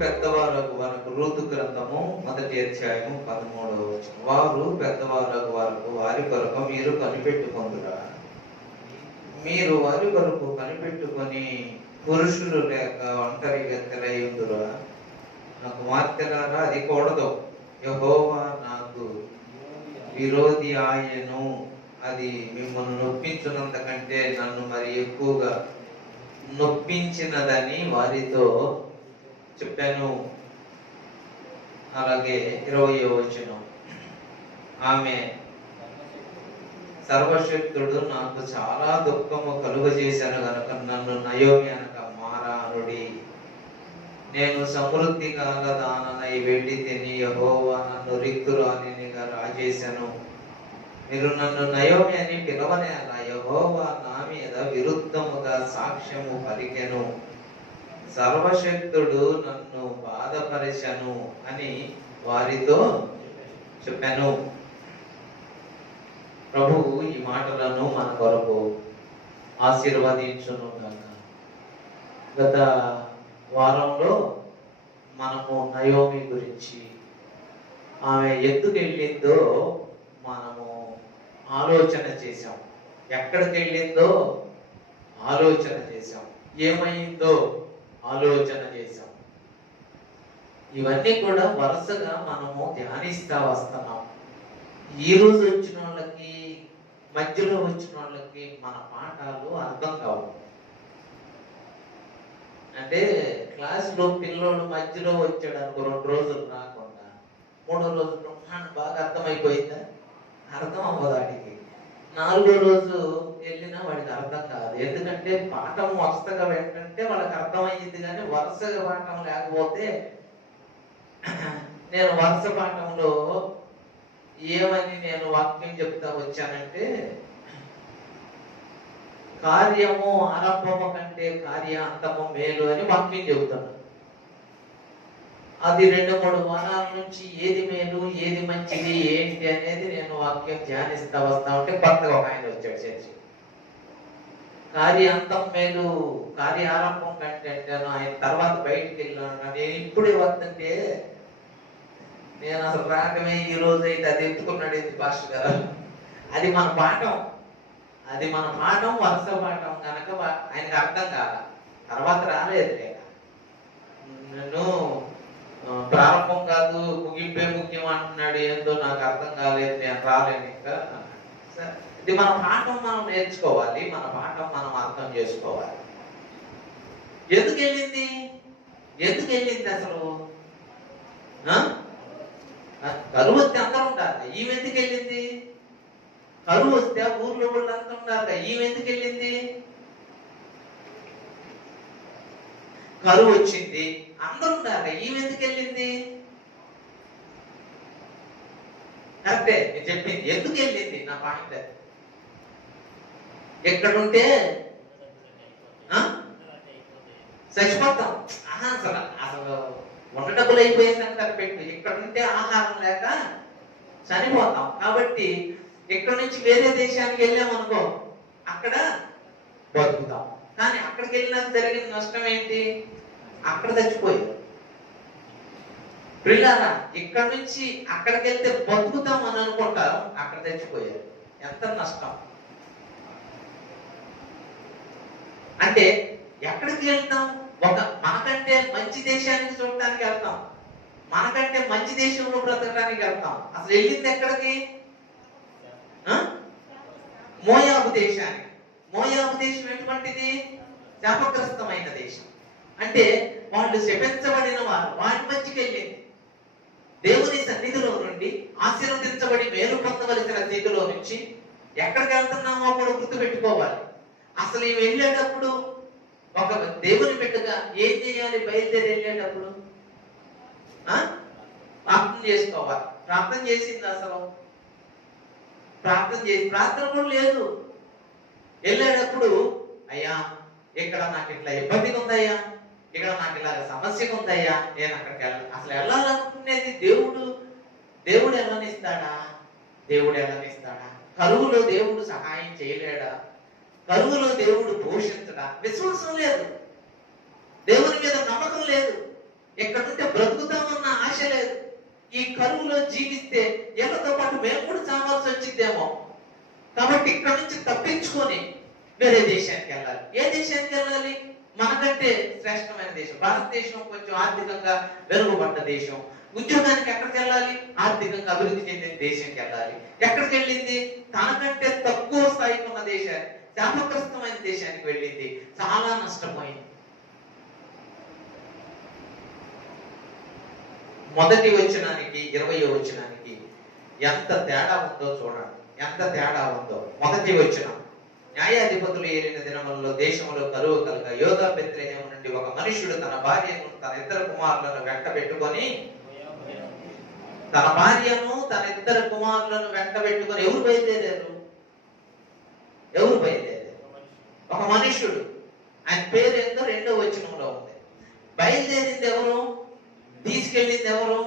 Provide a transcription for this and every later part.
పెద్దవారకు వరకు రూతు గ్రంథము 1వ అధ్యాయము 13వ వచనం. వారు పెద్దవారకు వరకు వారి కొరకు మీరు కనిపెట్టుకొందురా. మీరు వారి కొరకు కనిపెట్టుకొని పురుషులు లేక ఒంటరి గెత్తలై ఉందురా. నా కుమార్తెలారా, అది కూడదు. యెహోవా నాకు విరోధి ఆయను. అది మిమ్మల్ని నొప్పించినంత కంటే నన్ను మరి ఎక్కువగా నొప్పించినదని వారితో చెప్పాను. అలాగే 20వ వచనం, ఆమె సర్వశక్తుడు నాకు చాలా దుఃఖము కలుగజేశాను గనక నన్ను నయోమి అనక మారా అనుడి. నేను సమృద్ధి గలదాననై వెళ్ళి తిని యెహోవా నన్ను రిక్తురాలినిగా రాజేశాను. మీరు నన్ను నయోమి అని పిలవనేల. యెహోవా నా మీద విరుద్ధముగా సాక్ష్యము పలికెను. సర్వశక్తుడు నన్ను బాధపరిచెను అని వారితో చెప్పాను. ప్రభువు ఈ మాటలను మన కొరకు ఆశీర్వదించును గాక. గత వారంలో మనము నయోమి గురించి, ఆమె ఎందుకు వెళ్ళిందో మనము ఆలోచన చేశాం. ఎక్కడికి వెళ్ళిందో ఆలోచన చేశాం. ఏమైందో ఆలోచన చేశాం. ఇవన్నీ కూడా వరుసగా మనము ధ్యానిస్తా వస్తున్నాం. ఈ రోజు వచ్చిన వాళ్ళకి, మధ్యలో వచ్చిన వాళ్ళకి మన పాఠాలు అర్థం కావు. అంటే క్లాసులో పిల్లోడు మధ్యలో వచ్చాడు అనుకో, 2 రోజులు రాకుండా 3వ రోజు బాగా అర్థమైపోయిందా? అర్థం అవ్వదు. వాడికి 4వ రోజు వెళ్ళినా వాడికి అర్థం కాదు. ఎందుకంటే పాఠం వరుసగా ఏంటంటే వాళ్ళకి అర్థమయ్యింది. కానీ వరుసగా పాఠం లేకపోతే, నేను వరుస పాఠంలో ఏమని నేను వాక్యం చెప్తా వచ్చానంటే, కార్యము ఆరంభము కంటే కార్యాంతము మేలు అని వాక్యం చెబుతాను. అది 2-3 వారాల నుంచి ఏది మేలు, ఏది మంచిది, ఏంటి అనేది నేను వాక్యం ధ్యానిస్తా వస్తా ఉంటే కొత్తగా ఒక ఆయన వచ్చాడు చర్చి. కార్యాంతం మేలు, కార్యారంభం కంటే అంటాను. ఆయన తర్వాత బయటికి వెళ్ళాను. నేను ఇప్పుడే వస్తుంటే, నేను అసలు రాకమే ఈ రోజు అయితే అది ఎత్తుకున్నాడు ఏంటి పాస్టర్ గారు. అది మన పాఠం, అది మన పాఠం, వరుస పాఠం కనుక ఆయనకు అర్థం కాల. తర్వాత రాలేదు. లేక నేను ప్రారంభం కాదు ముగింపే ముఖ్యం అంటున్నాడు. ఏందో నాకు అర్థం కాలేదు, నేను రాలేను ఇంకా. ఇది మన పాఠం, మనం నేర్చుకోవాలి. మన పాఠం మనం అర్థం చేసుకోవాలి. ఎందుకు వెళ్ళింది? ఎందుకు వెళ్ళింది అసలు? కరువు వస్తే అందరూ ఉంటారు. ఈమె ఎందుకు వెళ్ళింది? కరువు వస్తే ఊర్లో వాళ్ళు అంతా ఉన్నారు. ఈమె ఎందుకు వెళ్ళింది? కరువు వచ్చింది, అందరూ ఉన్నారు. ఈమె ఎందుకు వెళ్ళింది? కరెక్టే నేను చెప్పింది. ఎందుకు వెళ్ళింది నా పాయింట్. ఎక్కడుంటే చచ్చిపోతాం. అసలు ఉన్న డబ్బులు అయిపోయే సంగతి పెట్టు. ఇక్కడుంటే ఆహారం లేక చనిపోతాం. కాబట్టి ఇక్కడ నుంచి వేరే దేశానికి వెళ్ళామనుకో, అక్కడ బతుకుతాం. కానీ అక్కడికి వెళ్ళినాక జరిగిన నష్టం ఏంటి? అక్కడ చచ్చిపోయారు. ప్రియులారా, ఇక్కడ నుంచి అక్కడికి వెళ్తే బతుకుతాం అని అనుకుంటారు, అక్కడ చచ్చిపోయారు. ఎంత నష్టం! అంటే ఎక్కడికి వెళ్తాం? మనకంటే మంచి దేశానికి చూడటానికి వెళ్తాం, మనకంటే మంచి దేశంలో బ్రతకడానికి వెళ్తాం. అసలు వెళ్ళింది ఎక్కడికి? మోయాబు దేశానికి. మోయాబు దేశం ఎటువంటిది? శాపగ్రస్తమైన దేశం. అంటే వాళ్ళు శపించబడిన వారు. వాటి మధ్యకి వెళ్ళింది. దేవుని సన్నిధిలో నుండి ఆశీర్వదించబడి మేలు పొందవలసిన స్థితిలో నుంచి ఎక్కడికి వెళ్తున్నామో అప్పుడు గుర్తు పెట్టుకోవాలి. అసలు ఇవి వెళ్ళేటప్పుడు ఒక దేవుని బిడ్డగా ఏం చేయాలి? బయలుదేరి వెళ్ళేటప్పుడు ప్రార్థన చేసుకోవాలి. ప్రార్థన చేసింది అసలు? ప్రార్థన కూడా లేదు. వెళ్ళేటప్పుడు, అయ్యా ఇక్కడ నాకు ఇట్లా ఇబ్బందిగా ఉందయ్యా, ఇక్కడ నాకు ఇలాగ సమస్యగా ఉందయ్యా, నేను అక్కడికి అసలు వెళ్ళాలనుకునేది దేవుడు వెళ్ళనిస్తాడా? దేవుడు వెళ్ళనిస్తాడా? కరువులో దేవుడు సహాయం చేయలేడా? కరువులో దేవుడు పోషించడా? విశ్వాసం లేదు, దేవుని మీద నమ్మకం లేదు, ఎక్కడుంటే బ్రతుకుతామన్న ఆశ లేదు. ఈ కరువులో జీవిస్తే ఎవరితో పాటు మేము కూడా చావాల్సి వచ్చిందేమో. కాబట్టి ఇక్కడ నుంచి తప్పించుకొని వేరే దేశానికి వెళ్ళాలి. ఏ దేశానికి వెళ్ళాలి? మనకంటే శ్రేష్టమైన దేశం భారతదేశం, కొంచెం ఆర్థికంగా వెనుకబడ్డ దేశం. ఉద్యోగానికి ఎక్కడికి వెళ్ళాలి? ఆర్థికంగా అభివృద్ధి చెందిన దేశానికి వెళ్ళాలి. ఎక్కడికి వెళ్ళింది? తనకంటే తక్కువ స్థాయికి ఉన్న దేశానికి, శాపగ్రస్తమైన దేశానికి వెళ్ళింది. చాలా నష్టపోయింది. మొదటి వచనానికి 20వ వచనానికి ఎంత తేడా ఉందో చూడండి, ఎంత తేడా ఉందో. మొదటి వచనం, న్యాయాధిపతులు ఏలిన దినములలో దేశంలో కరువు కలగ యోధా బెత్లెహేము నుండి ఒక మనుష్యుడు తన భార్యను తన ఇద్దరు కుమారులను వెంట పెట్టుకొని ఎవరు బయలుదేరారు? ఒక మనుష్యుడు. ఆయన పేరు ఎంతో 2వ వచనంలో ఉంది. బయలుదేరింది ఎవరు? తీసుకెళ్ళింది ఎవరు?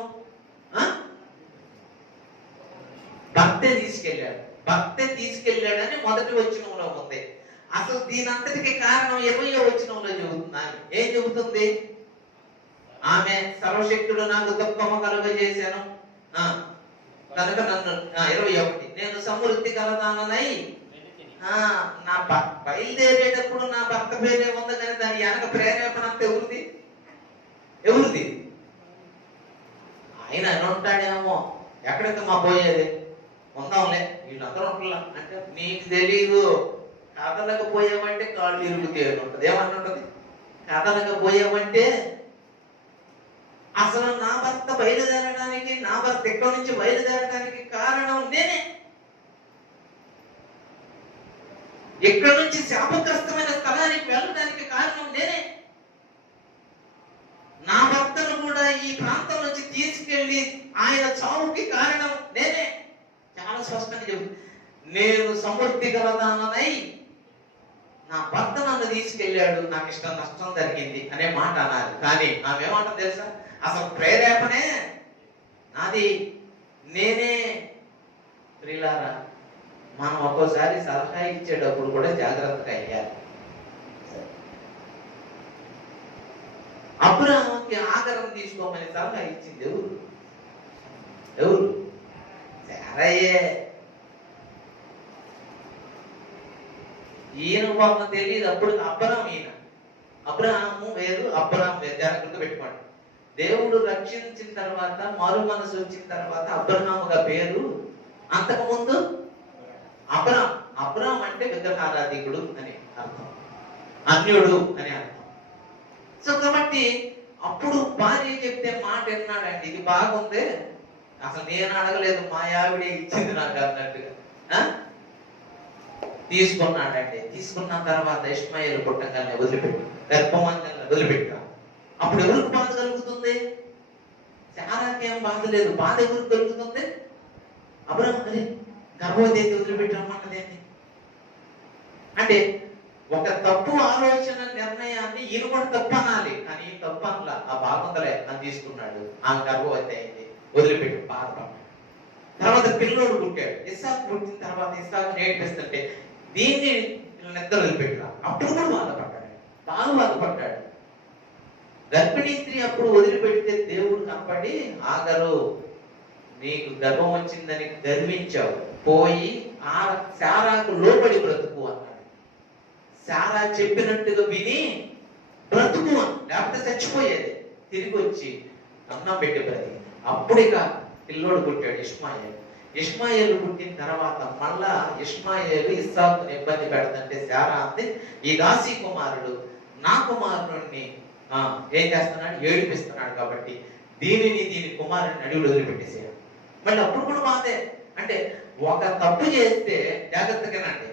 భర్తే తీసుకెళ్ళాడు. భర్తే తీసుకెళ్ళాడని మొదటి వచనంలో ఉంది. అసలు దీని అంతటికి కారణం 20వ వచనంలో చెబుతున్నాను. ఏం చెబుతుంది? ఆమె సర్వశక్తుడు నాకు దుఃఖము కలుగజేశాను కనుక నన్ను 21 నేను సమృద్ధి కలదానై నా బయలుదేరేటప్పుడు నా భర్త పేరే ఉంది, కానీ దాని వెనక ప్రేరేపణ అంత ఎవరిది? ఆయన ఉంటాడేమో, ఎక్కడికి మా పోయేది, ఉందాంలే వీళ్ళందరూ ఉంటున్నా అంటే నీకు తెలీదు. కథలకు పోయామంటే కాళ్ళు ఇరుగుతాయి అని ఉంటుంది. ఏమంటుంటది? కథలకు పోయామంటే అసలు నా భర్త బయలుదేరడానికి, నా భర్త ఎక్కడి నుంచి బయలుదేరడానికి కారణం నేనే. ఎక్కడి నుంచి శాపగ్రస్తమైన స్థలానికి వెళ్ళడానికి కారణం నేనే. నా భర్తను కూడా ఈ ప్రాంతం నుంచి తీసుకెళ్లి ఆయన చావుకి కారణం నేనే. చాలా స్పష్టంగా చెబుతుంది. నేను సమృద్ధి గలదానై నా భర్త నన్ను తీసుకెళ్ళాడు, నాకు ఇష్టం నష్టం జరిగింది అనే మాట అన్నారు. కానీ ఆమె ఏమంటుంది తెలుసా? అసలు ప్రేరేపణే నాది, నేనే. ప్రియులారా, మనం ఒక్కోసారి సలహా ఇచ్చేటప్పుడు కూడా జాగ్రత్తగా అయ్యాలి. అబ్రాహాముకి ఆగరం తీసుకోమని సలహా ఇచ్చింది ఎవరు? శారయ్యే. ఈయన పాపం తెలియదు అప్పుడు. అబ్రహాము వేరు, అబ్రాహం వేరు. జాగ్రత్త పెట్టుకోండి. దేవుడు రక్షించిన తర్వాత, మారు మనసు వచ్చిన తర్వాత అబ్రహాముగా పేరు. అంతకుముందు అబ్రాహం అంటే విగ్రహారాధికుడు అని అర్థం, అన్యుడు అని అర్థం. సో కాబట్టి అప్పుడు భార్య చెప్తే మాట విన్నాడండి. ఇది బాగుంది, అసలు నేను అడగలేదు, మా ఆవిడే ఇచ్చింది నాకు అన్నట్టుగా తీసుకున్నాడండి. తీసుకున్న తర్వాత ఇష్మాయేలు పుట్టంగానే వదిలిపెట్టు, గర్భమంగానే వదిలిపెట్టాం. అప్పుడు ఎవరికి బాధ కలుగుతుంది? శారాకి ఏం బాధ లేదు. బాధ ఎవరికి కలుగుతుంది? అబ్రాహం మరి గర్భవతి వదిలిపెట్టమంటదేంటి అంటే ఒక తప్పు ఆలోచన నిర్ణయాన్ని ఈయన కూడా తప్పు అనాలి, కానీ ఈ తప్పు అనలా. ఆ బాగుందలే అని తీసుకున్నాడు. ఆమె గర్భవతి అయింది, వదిలిపెట్టి బాధపడ్డాడు. తర్వాత పిల్లోడు పుట్టాడు. ఇస్సాకు పుట్టిన తర్వాత ఇస్సాకు నేర్పిస్తుంటే దీన్ని నిద్ర వదిలిపెట్టరా. అప్పుడు కూడా బాధపడ్డాడు. గర్భిణీ స్త్రీ అప్పుడు వదిలిపెడితే దేవుడు కనపడి, ఆగరు నీకు గర్భం వచ్చిందని గర్వించావు, పోయి శారాకు లోబడి బ్రతుకు అన్నాడు. శారా చెప్పినట్టుగా విని బ్రతుకు అని, లేకపోతే చచ్చిపోయేది. తిరిగి వచ్చి అన్నం పెట్టి బ్రతికి. అప్పుడు ఇక పిల్లోడు పుట్టాడు ఇష్మాయేలు పుట్టిన తర్వాత మళ్ళా ఇష్మాయేలు ఇస్సాకుని ఇబ్బంది పెడతంటే శారా అంది, ఈ దాసి కుమారుడు నా కుమారుడిని ఏం చేస్తున్నాడు? ఏడిపిస్తున్నాడు. కాబట్టి దీని కుమారుడిని అడివులు వదిలిపెట్టేసాడు. మళ్ళీ అప్పుడు కూడా బాధే. అంటే ఒక తప్పు చేస్తే జాగ్రత్తగానండి,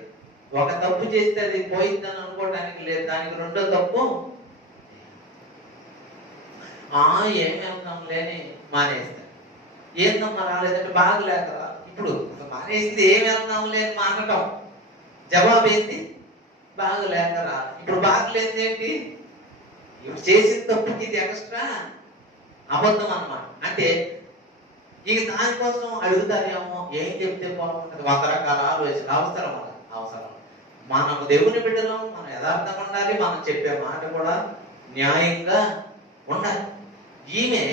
ఒక తప్పు చేస్తే అది పోయిందని అనుకోవడానికి లేదు. దానికి రెండో తప్పు ఏమి వెళ్తాం లేని మానేస్తాడు. ఏందమ్మా రాలేదంటే బాగలేకరా. ఇప్పుడు మానేసింది ఏమి వెళ్తాం లేని మానటం. జవాబు ఏంటి? బాగలేకరా. ఇప్పుడు బాగలేదు ఏంటి? ఇప్పుడు చేసిన తప్పుకి ఇది ఎక్స్ట్రా అబద్ధం అన్నమాట. అంటే ఇక దానికోసం అడుగుతారేమో, ఏం చెప్తే బాగుంటుంది. 100 రకాల ఆలోచన అవసరం. మనము దేవుని బిడ్డలం, మనం యథార్థంగా ఉండాలి, మనం చెప్పే మాట కూడా న్యాయంగా ఉండాలి. ఈమె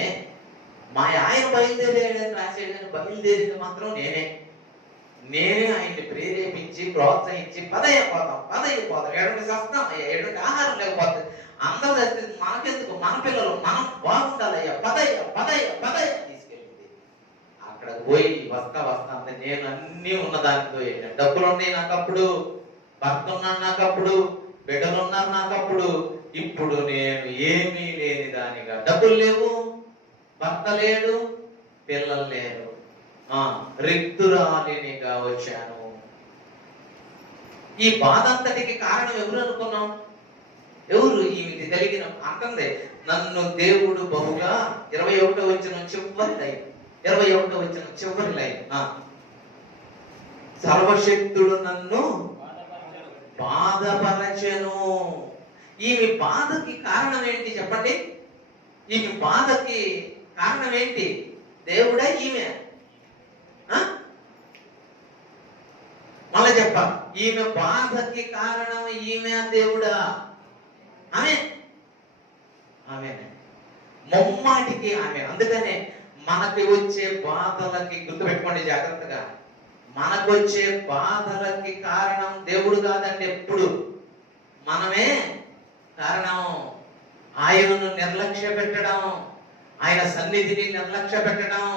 మా ఆయన బయలుదేరాడని రాసేదని బయలుదేరింది మాత్రం నేనే ఆయన్ని ప్రేరేపించి ప్రోత్సహించి పదయ్య పోతాం ఏడుకి వస్తాం అయ్యా, ఏడుకి ఆహారం లేకపోతే అందరూ చేస్తే మనకెందుకు, మన పిల్లలు మనం బాగుండాలయ్యా, పదయ్య తీసుకెళ్ళింది. అక్కడికి పోయి వస్తా అంటే నేను అన్నీ ఉన్నదానితో డబ్బులు ఉన్నాయి నాకు అప్పుడు, భర్త ఉన్నాను నాకు అప్పుడు, బిడ్డలు ఉన్నారు నాకు అప్పుడు. ఇప్పుడు నేను ఏమీ లేని దానిగా, డబ్బులు లేవు, భర్త లేడు, పిల్లలు లేరు, రిక్తురాలినిగా వచ్చాను. ఈ బాధ అంతటికి కారణం ఎవరు అనుకున్నాం? ఎవరు? ఈమెకి కలిగిన అంటుంది, నన్ను దేవుడు బహుగా 21వ వచనం చివరి లైన్, 21వ వచనం చివరి లైన్, సర్వశక్తుడు నన్ను బాధపరచెను. ఈమె బాధకి కారణం ఏంటి చెప్పండి? ఈమె బాధకి కారణం ఏంటి? దేవుడా ఈమె? మళ్ళీ చెప్ప, ఈమె బాధకి కారణం ఈమె దేవుడా? ఆమె మొమ్మాటికి ఆమె. అందుకనే మనకి వచ్చే బాధలకి గుర్తుపెట్టుకోండి జాగ్రత్తగా, మనకు వచ్చే బాధలకి కారణం దేవుడు కాదండి, ఎప్పుడు మనమే కారణం. ఆయనను నిర్లక్ష్య పెట్టడం, ఆయన సన్నిధిని నిర్లక్ష్య పెట్టడం,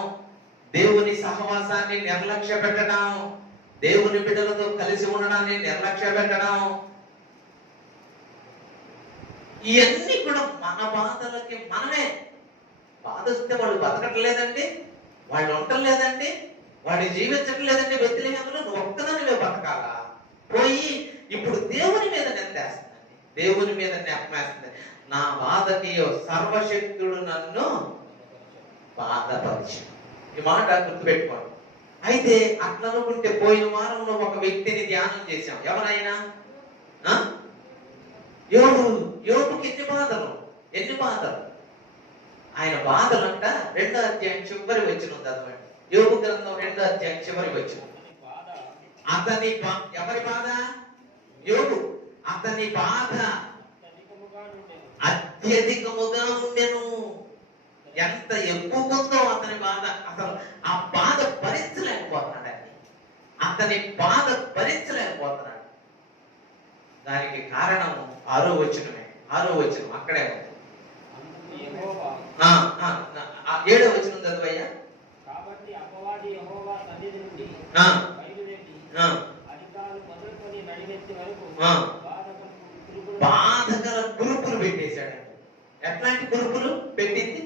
దేవుని సహవాసాన్ని నిర్లక్ష్య పెట్టడం, దేవుని బిడ్డలతో కలిసి ఉండడాన్ని నిర్లక్ష్య పెట్టడం, ఇవన్నీ కూడా మన బాధలకి మనమే. బాధ వస్తే వాళ్ళు బతకట్లేదండి, వాళ్ళు ఉండలేదండి, వాడు జీవించటం లేదండి. బెత్లెహేములో నువ్వు ఒక్కదానివే బతకాలా? పోయి ఇప్పుడు దేవుని మీద నెత్తేస్తుందండి, దేవుని మీద నెప్పేస్తుంది. నా బాధకి సర్వశక్తుడు నన్ను బాధపరిచాడు. ఈ మాట గుర్తుపెట్టుకోండి. అయితే అట్లా అనుకుంటే పోయిన వారంలో ఒక వ్యక్తిని ధ్యానం చేశాం. ఎవరైనా? యోబుకి ఎన్ని బాధలు ఆయన బాధలంట 2వ అధ్యాయం చివరి వచనం చదవండి. యోబు గ్రంథం 2వ అధ్యాయం చివరి వచనం. అతని ఎవరి బాధ? యోబు. అతని బాధ అత్యధికముగా ఉండెను. ఎంత ఎక్కువ ఉందో అతని బాధ, అసలు ఆ బాధ భరించలేకపోతున్నాడు అండి. అతని బాధ భరించలేకపోతున్నాడు. దానికి కారణం 6వ వచనమే. 6వ వచనం అక్కడే ఉంది. 7వ వచనం చదువయ్యా. కాబట్టి అపవాది యెహోవా సన్నిధి నుండి బయలుదేరి అధికారులు మొదలుకొని నడినెత్తి వరకు బాధకర కురుపులు పెట్టేశాడు. ఎట్లాంటి కురుపులు పెట్టింది?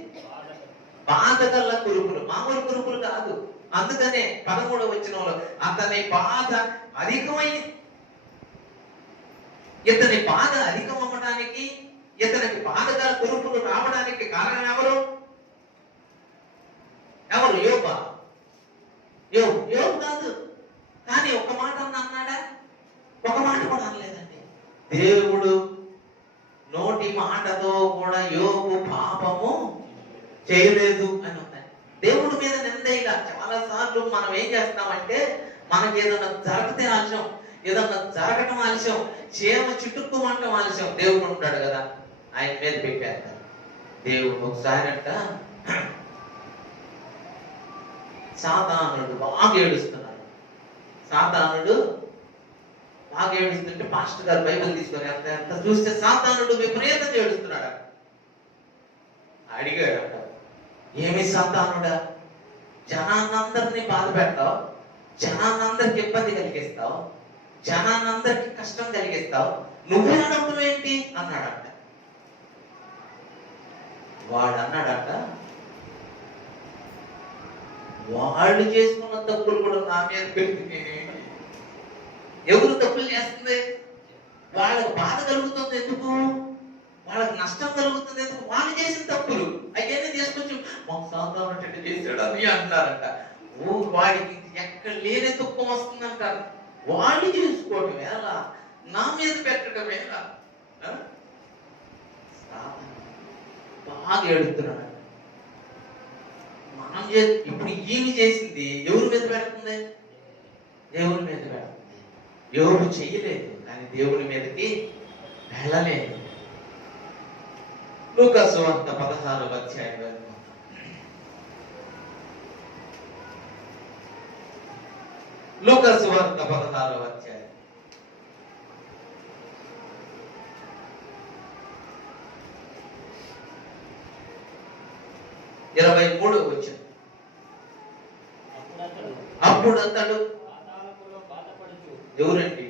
బాధగల కురుపులు, మామూలు కురుపులు కాదు. అందుకనే 13వ వచనంలో అతని బాధ అధికమైంది. ఇతని బాధ అధికం అవ్వడానికి, ఇతనికి బాధగల కురుపులు రావడానికి కారణం ఎవరు? యోబు కాదు. కానీ ఒక మాట అన్నాడా? ఒక మాట కూడా అనలేదండి. దేవుడు నోటి మాటతో కూడా యోబు పాపము చేయలేదు అని ఉంది. దేవుడి మీద నిందయిగా చాలా సార్లు మనం ఏం చేస్తామంటే, మనకి ఏదన్నా జరిగితే ఆలస్యం, ఏదన్నా జరగటం ఆలస్యం, చీమ చిట్టుకోమంటం ఆలస్యం, దేవుడు ఉంటాడు కదా ఆయన మీద పెట్టారు. దేవుడు ఒకసారి అంట సాతానుడు బాగా ఏడుస్తున్నాడు. సాతానుడు బాగా ఏడుస్తుంటే పాస్టర్ గారు బైబిల్ తీసుకొని ఎంత చూస్తే సాతానుడు విపరీతంగా ఏడుస్తున్నాడు. అడిగాడు, ఏమి సాతానుడా, జనాన్నందరినీ బాధ పెడతావు, జనాన్నందరికి ఇబ్బంది కలిగిస్తావు, జనాన్నందరికి కష్టం కలిగిస్తావు, నువ్వే అడగడం ఏంటి అన్నాడంట. వాడు అన్నాడంట, వాళ్ళు చేసుకున్న తప్పులు కూడా నా మీద పెట్టి ఎవరు తప్పులు చేస్తుంది? వాళ్ళకు బాధ కలుగుతుంది ఎందుకు? వాళ్ళకి నష్టం కలుగుతుంది ఎందుకు? వాళ్ళు చేసిన తప్పులు అవన్నీ తీసుకొచ్చి మాకు సాధారణ చేశాడు అని అంటారంట. వాడికి ఎక్కడ లేని దుఃఖం వస్తుందంటారు. వాళ్ళు చేసుకోవటం ఎలా, నా మీద పెట్టడం ఎలా? బాగా ఏడుతున్నాడు. మనం ఇప్పుడు ఈమె చేసింది ఎవరి మీద పెడుతుంది? దేవుని మీద పెడుతుంది. యోబు చెయ్యలేదు, కానీ దేవుని మీదకి వెళ్ళలేదు. లూకాసు వార్త 16వ అధ్యాయం. లూకాసు వార్త 16వ అధ్యాయం 23వ వచనం. అప్పుడు అతడు, ఎవరండి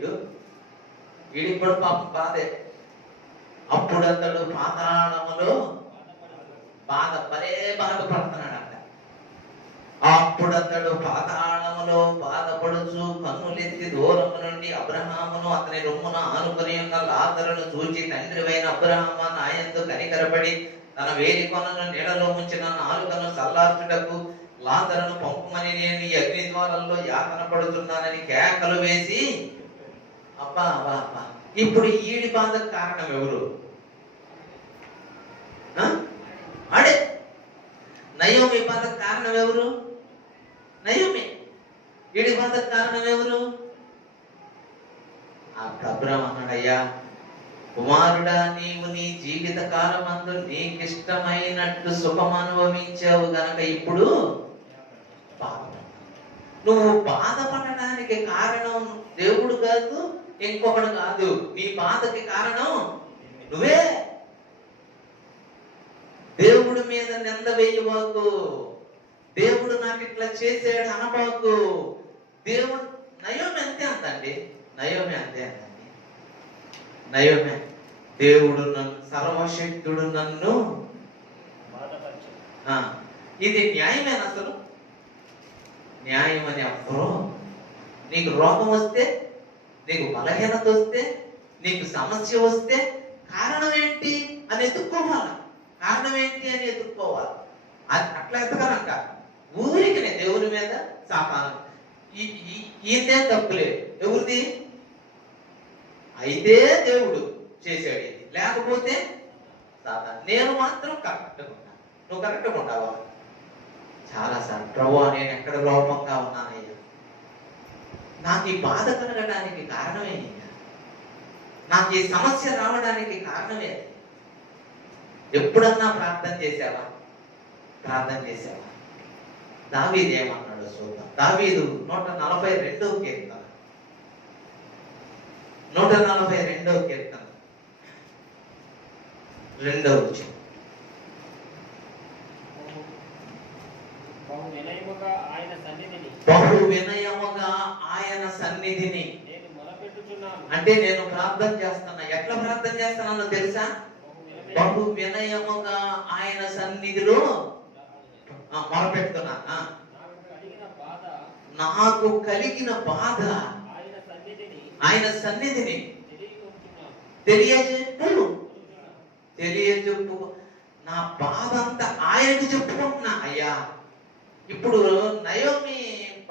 వీడికి కూడా పాపం బాధే. అప్పుడు అతడు పాతాళములో బాధపడుతున్నాడంట. అప్పుడు అతడు పాతాళములో బాధపడుచు కన్నులెత్తి దూరము నుండి అబ్రహామును అతని రొమ్మున ఆనుకుని ఉన్న లాజరును చూచి, తండ్రివైన అబ్రహామా, నాయందు కనికరపడి తన వేలి కొనను నీడలో ఉంచిన నాలుకను చల్లార్చుటకు లాజరును పంపమని నేను ఈ అగ్ని ద్వారంలో యాతన పడుతున్నానని కేకలు వేసి, అబ్బా అబ్బా అబ్బా. ఇప్పుడు ఈడి బాధకు కారణం ఎవరు? అడే నయోమి బాధకు కారణం ఎవరు? నయోమి. ఈడి బాధకు కారణం ఎవరు? అబ్రహాము అన్నాడయ్యా, కుమారుడా, నీవు నీ జీవిత కాలమందు నీకిష్టమైనట్టు సుఖం అనుభవించావు గనక ఇప్పుడు నువ్వు బాధపడడానికి కారణం దేవుడు కాదు, ఇంకొకడు కాదు. నీ బాధకి కారణం నువ్వే. దేవుడి మీద నింద వేయబాకు. దేవుడు నాకు ఇట్లా చేసాడు అనబాకు. దేవుడు నయోమి అంతే అందండి. నయోమి అంతే అందండి. నయోమి, దేవుడు నన్ను, సర్వశక్తుడు నన్ను ఇది న్యాయమేనా? అసలు న్యాయం అని అప్పుడు నీకు రోగం వస్తే, నీకు బలహీనత వస్తే, నీకు సమస్య వస్తే కారణం ఏంటి అని ఎత్తుక్కోవాలి. కారణం ఏంటి అని ఎత్తుక్కోవాలి. అట్లా ఎత్తగలంట ఊరికి దేవుని మీద సాపానం. ఈయనే తప్పులేదు, ఎవరిది? అయితే దేవుడు చేశాడు ఇది, లేకపోతే సాధారణ. నేను మాత్రం కరెక్ట్గా ఉంటాను, నువ్వు కరెక్ట్గా ఉంటావా? చాలా సార్ ప్రభువా, నేను ఎక్కడ లోపంగా ఉన్నానయ్యా, నాకు ఈ బాధ కలగడానికి కారణమేనయ్యా, నాకు ఈ సమస్య రావడానికి కారణమే. ఎప్పుడన్నా ప్రార్థన చేశావా? ప్రార్థన చేశావా? దావీదు ఏమన్నాడు చూద్దాం. దావీదు 142వ కీర్తన, 142వ కీర్తన 2వ వచనం. బహు వినయముగా ఆయన సన్నిధిని అంటే నేను ప్రార్థన చేస్తున్నా. ఎట్లా ప్రార్థన చేస్తున్నానో తెలుసా? బహు వినయముగా ఆయన సన్నిధిలో మొరపెడుతున్నా. నాకు కలిగిన బాధ ఆయన సన్నిధిని తెలియజెప్పు. నా బాధ అంతా ఆయనకు చెప్పుకుంటున్నా. అయ్యా, ఇప్పుడు నయోమి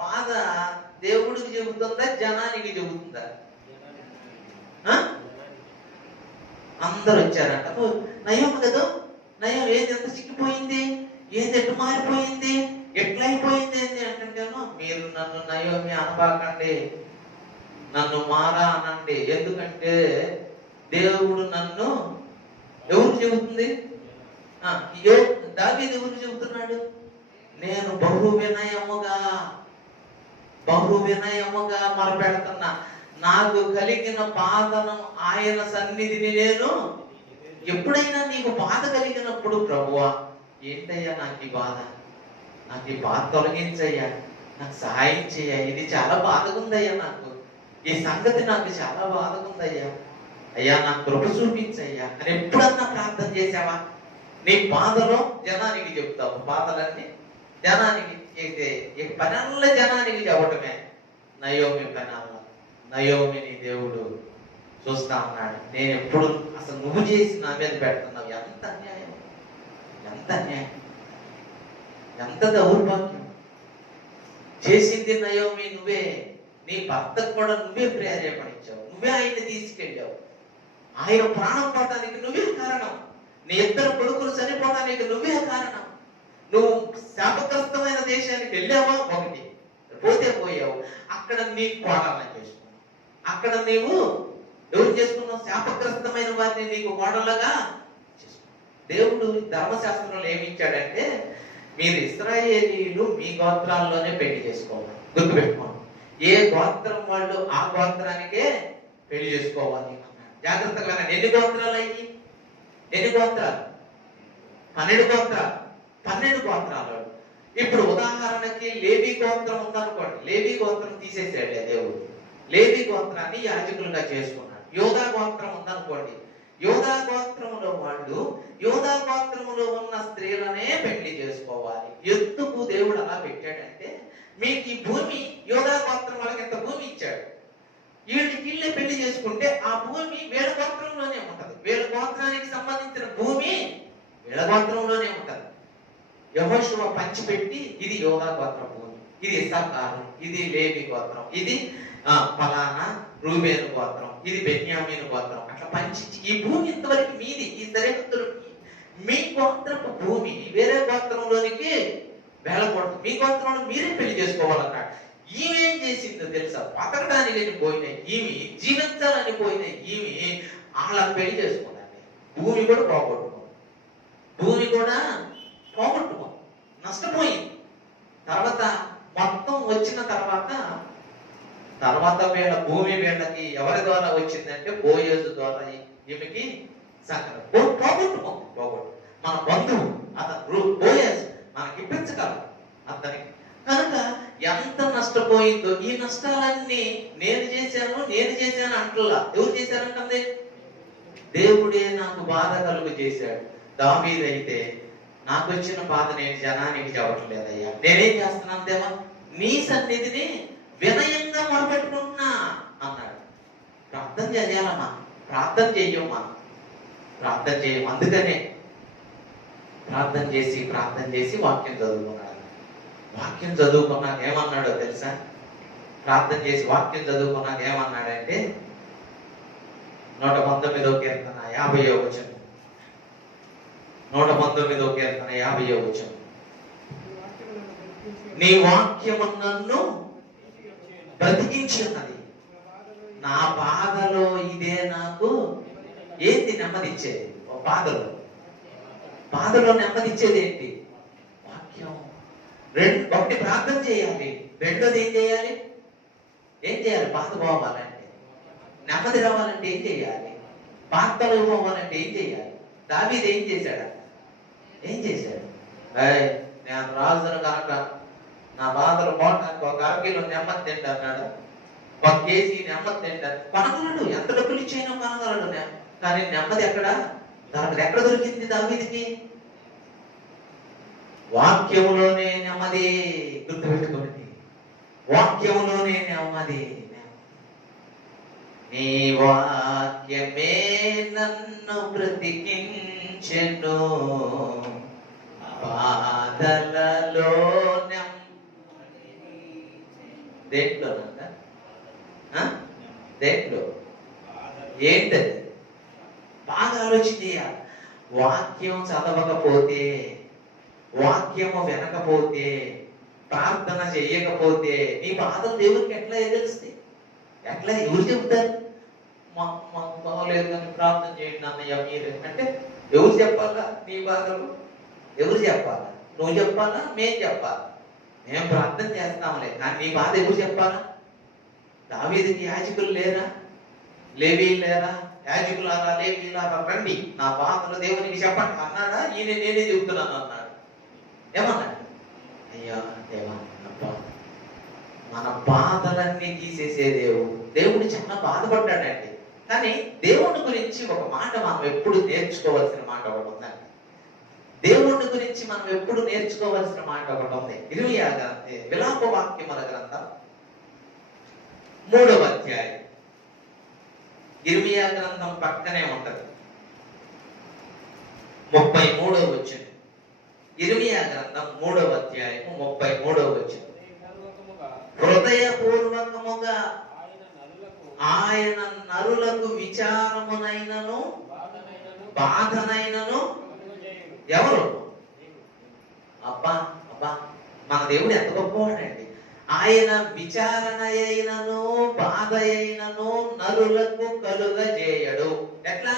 బాధ దేవుడికి చెబుతుందా, జనానికి చెబుతుందా? అందరు వచ్చారంట. నయోమి కదా, నయం ఏది ఎంత చిక్కిపోయింది, ఏది ఎట్టు మారిపోయింది, ఎట్లయిపోయింది అంటుంటాను. మీరు నన్ను నయోమి అనబాకండి, నన్ను మారా అనండి. ఎందుకంటే దేవుడు నన్ను ఎవరు చెబుతుంది? దావీదు ఎవరు చెబుతున్నాడు? నేను బహు వినయముగా మొరపెడుతున్నా. నాకు కలిగిన బాధను ఆయన సన్నిధిని నేను ఎప్పుడైనా నీకు బాధ కలిగినప్పుడు, ప్రభువా ఏంటయ్యా నాకు ఈ బాధ, నాకు ఈ బాధ తొలగించయ్యా, నాకు సహాయం చేయ, ఇది చాలా బాధగుందయ్యా, నాకు ఈ సంగతి నాకు చాలా బాధగుందయ్యా, అయ్యా నాకు కృప చూపించయ్యా అని ఎప్పుడన్నా ప్రార్థన చేసావా? నీ బాధలో జనానికి చెప్తావు. బాధలన్నీ జనానికి చేసే పనల్ల జనానికి చెప్పటమే నయోమి పనల్ల. నయోమిని దేవుడు చూస్తా ఉన్నాడు. నేను ఎప్పుడు అసలు నువ్వు చేసి నా మీద పెడుతున్నావు. ఎంత అన్యాయం, ఎంత అన్యాయం, ఎంత దౌర్భాగ్యం. చేసింది నయోమి నువ్వే. నీ భర్తకు కూడా నువ్వే ప్రేరేపణించావు, నువ్వే ఆయన్ని తీసుకెళ్ళావు. ఆయన ప్రాణం పోవడానికి నువ్వే కారణం. నీ ఇద్దరు కొడుకులు చనిపోవడానికి నువ్వే కారణం. నువ్వు శాపగ్రస్తమైన దేశానికి వెళ్ళావా, ఒకటి పోతే పోయావు, అక్కడ నీ కోడలను చేసుకున్నావు, అక్కడ నీవు ఎవరు చేసుకున్నావు? శాపగ్రస్తమైన వారిని నీకు మోడల్గా చేసుకున్నావు. దేవుడు ధర్మశాస్త్రంలో ఏమి ఇచ్చాడంటే మీరు ఇశ్రాయేలీయులు మీ గోత్రాల్లోనే పెళ్లి చేసుకోవాలి. గుర్తుపెట్టుకోండి, ఏ గోత్రం వాళ్ళు ఆ గోత్రానికే పెళ్లి చేసుకోవాలి అన్నాడు. జాగ్రత్తగా ఎన్ని గోత్రాలు అయ్యి? ఎన్ని గోత్రాలు? 12 గోత్రాలు. 12 గోత్రాలు. ఇప్పుడు ఉదాహరణకి లేవి గోత్రం ఉందనుకోండి, లేవి గోత్రం తీసేసాడు దేవుడు. లేవి గోత్రాన్ని యాజకులుగా చేసుకున్నాడు. యోధా గోత్రం ఉందనుకోండి, యోధా గోత్రములో వాళ్ళు యోధా గోత్రములో ఉన్న స్త్రీలనే పెళ్లి చేసుకోవాలి. ఎందుకు దేవుడు అలా పెట్టాడంటే మీకు ఈ భూమి యోధా గోత్రం వాళ్ళకి ఎంత భూమి ఇచ్చాడు, వీళ్ళే పెళ్లి చేసుకుంటే ఆ భూమి వీళ్ళ గోత్రంలోనే ఉంటది. వీళ్ళ గోత్రానికి సంబంధించిన భూమి వీళ్ళ గోత్రంలోనే ఉంటది. యెహోషువ పంచిపెట్టి ఇది యోధా గోత్రం భూమి, ఇది ఇస్సాకారు, ఇది లేవి గోత్రం, ఇది ఫలానా రూబేను గోత్రం, ఇది బెన్యామీను గోత్రం, అట్లా పంచి ఈ భూమి ఇంతవరకు మీది. ఈ సరిహద్దులు మీ గోత్రపు భూమి వేరే గోత్రంలోనికి వెళ్ళకూడదు. మీ గోత్రంలో మీరే పెళ్లి చేసుకోవాలన్నాడు. ఈమె ఏం చేసిందో తెలుసా? బతకడానికి పోయిన ఈమె, జీవించాలని పోయిన ఈమె అలా పెళ్లి చేసుకున్నాను. భూమి కూడా పోగొట్టుకో నష్టపోయింది. తర్వాత మొత్తం వచ్చిన తర్వాత వీళ్ళ భూమి వీళ్ళకి ఎవరి ద్వారా వచ్చిందంటే బోయేజు ద్వారా ఈమెకి పోగొట్టుకో. మన బంధువు అతను బోయేజు మనకి ఇప్పించగలరు అతనికి. కనుక ఎంత నష్టపోయిందో, ఈ నష్టాలన్నీ నేను చేశాను అంటలా. ఎవరు చేశారంటే దేవుడే నాకు బాధ కలుగు చేశాడు. దావీదైతే నాకు వచ్చిన బాధ నేను జనానికి చెప్పట్లేదయ్యా, నేనేం చేస్తున్నాను దేవా, నీ సన్నిధిని వినయంగా మొరపెట్టుకుంటున్నా అన్నాడు. ప్రార్థన చేయాలమ్మా, ప్రార్థన చెయ్యమ్మా, ప్రార్థన చేయం. అందుకనే ప్రార్థన చేసి వాక్యం చదువుకున్నాడు. వాక్యం చదువుకున్నాక ఏమన్నాడో తెలుసా? ప్రార్థన చేసి వాక్యం చదువుకున్నాక ఏమన్నాడంటే 119వ కీర్తన 50వ వచనం. 119వ కీర్తన 50వ వచనం. నీ వాక్యము నన్ను బ్రతికించి ఉన్నది, నా బాధలో ఇదే నాకు ఏంటి నెమ్మదిచ్చేది? బాధలో నెమ్మదిచ్చేది ఏంటి? వాక్యం. ఒకటి ప్రార్థన చేయాలి, రెండోది ఏం చేయాలి? బాధ పోవాలంటే, నెమ్మది రావాలంటే ఏం చేయాలి? బాధలు పోవాలంటే ఏం చేయాలి? దావీదు ఏం చేశాడు? నేను రాజును కనుక నా బాధలు పోవడానికి 1 అరకిలో నెమ్మది తింటాడు, 1 కేజీ నెమ్మది తింటాడు. కొనగలడు, ఎంత డబ్బులు ఇచ్చైనా కొనగలడు. కానీ నెమ్మది ఎక్కడ దొరికింది దావీదుకి? వాక్యములోనే నెమ్మది. గుర్తుపెట్టుకోండి, వాక్యములోనే నెమ్మది. నీ వాక్యమే నన్ను బ్రతికించెను, బాధలలో దేంట్లో ఏంటది? బాగా ఆలోచన చేయాలి. వాక్యం చదవకపోతే, వాక్యము వినకపోతే, ప్రార్థన చెయ్యకపోతే నీ బాధలు దేవునికి ఎట్లా తెలుస్తాయి? ఎవరు చెప్తారు? మాకు బాగలేదు కానీ ప్రార్థన చేయండి అన్నయ్య మీరు అంటే ఎవరు చెప్పాలా? నీ బాధలు ఎవరు చెప్పాలా? నువ్వు చెప్పాలా? మేం చెప్పాలా? మేము ప్రార్థన చేస్తాంలే, కానీ నీ బాధ ఎవరు చెప్పాలా? దావీదుకి యాజకులు లేరా? లేవీలు లేరా? యాజకులారా, లేవీలారా రండి, నా బాధలు దేవునికి చెప్పండి అన్నాడా? నేనే చెబుతున్నాను అన్నాడు. ఏమన్నాడు? అయ్యా దేవా, మన బాధలన్నీ తీసేసే దేవుడు చాలా బాధపడ్డాడండి. కానీ దేవుని గురించి ఒక మాట మనం ఎప్పుడు నేర్చుకోవాల్సిన మాట ఒకటి ఉందండి. దేవుని గురించి మనం ఎప్పుడు నేర్చుకోవాల్సిన మాట ఒకటి ఉంది. విలాప వాక్యముల గ్రంథం 3వ అధ్యాయం. ఇర్మియా గ్రంథం పక్కనే ఉంటది, 33వ వచనం. ఇర్మియా గ్రంథం 3వ అధ్యాయం 33వ వచనం. హృదయపూర్వకముగా ఆయన నరులకు విచారమునైనను బాధనైనను ఎవరు? అబ్బా మన దేవుడు ఎంత గొప్పవాడండి. ఆయన విచారణ అయినను బాధ అయినను నరులకు కలుగజేయడు. ఎట్లా?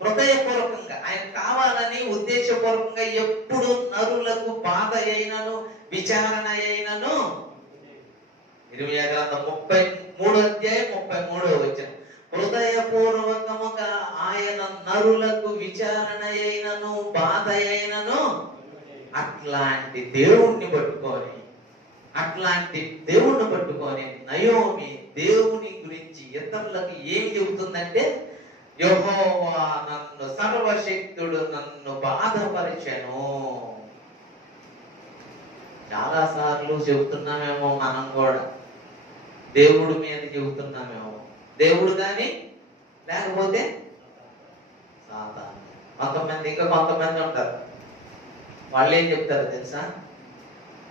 హృదయపూర్వకంగా ఆయన కావాలని ఉద్దేశపూర్వకంగా ఎప్పుడు నరులకు బాధ అయినను విచారణ అయినను. ఇర్మీయా గ్రంథం 33:33 హృదయపూర్వకముగా ఆయన నరులకు విచారణ అయినను బాధ అయినను. అట్లాంటి దేవుణ్ణి పట్టుకొని నయోమి దేవుని గురించి ఇతరులకు ఏమి చెబుతుందంటే, యెహోవా నన్ను సర్వశక్తుడు నన్ను బాధపరిచెను. చాలా సార్లు చెబుతున్నామేమో మనం కూడా, దేవుడి మీద చెబుతున్నామేమో. దేవుడు కానీ లేకపోతే సాతాను. ఇంకా కొంతమంది ఉంటారు, వాళ్ళు ఏం చెప్తారు తెలుసా?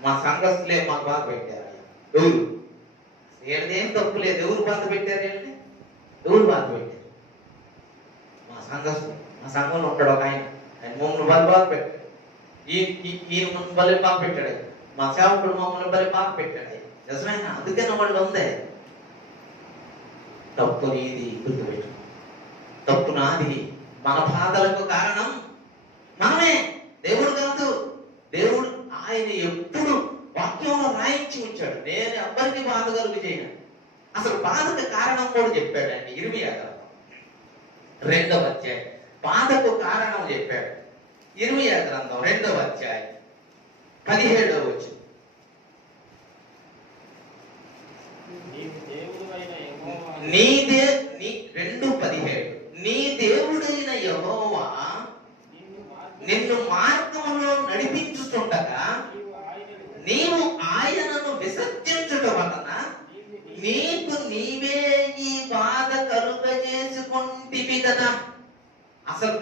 మా సంఘస్థులే మాకు బాధ పెట్టారు. ఎవరు? ఏం తప్పు లేదు. ఎవరు బాధ పెట్టారు? ఎవరు బాధ పెట్టారు? మా సంఘంలో ఉంటాడు ఒక ఆయన మమ్మల్ని బాధ పెట్టాడు. ఈయన బలి బాధ పెట్టాడు. మా సేవకుడు మమ్మల్ని బలి బాధ పెట్టాడు. నిజమైన అందుకని వాళ్ళు ఉంది. తప్పు నీది, గుర్తుపెట్టు. తప్పు నాది. మన బాధలకు కారణం మనమే, దేవుడు కాదు. దేవుడు ఆయన ఎప్పుడు వాక్యంలో రాయించి ఉంచాడు, నేను ఎవ్వరికి బాధ కలుగు చేయను. అసలు బాధకు కారణం కూడా చెప్పాడండి. ఇర్మీయా గ్రంథం 2వ అధ్యాయం బాధకు కారణం చెప్పాడు. ఇర్మీయా గ్రంథం 2వ అధ్యాయం 17వ వచనం. నీ 2:17 నీ దేవుడైన యెహోవా నిన్ను మార్గములో నడిపించుతుండగా నీవు ఆయనను విసర్జించడం వలన నీకు నీవే ఈ బాధ కలుగజేసుకుంటివి కదా. అసలు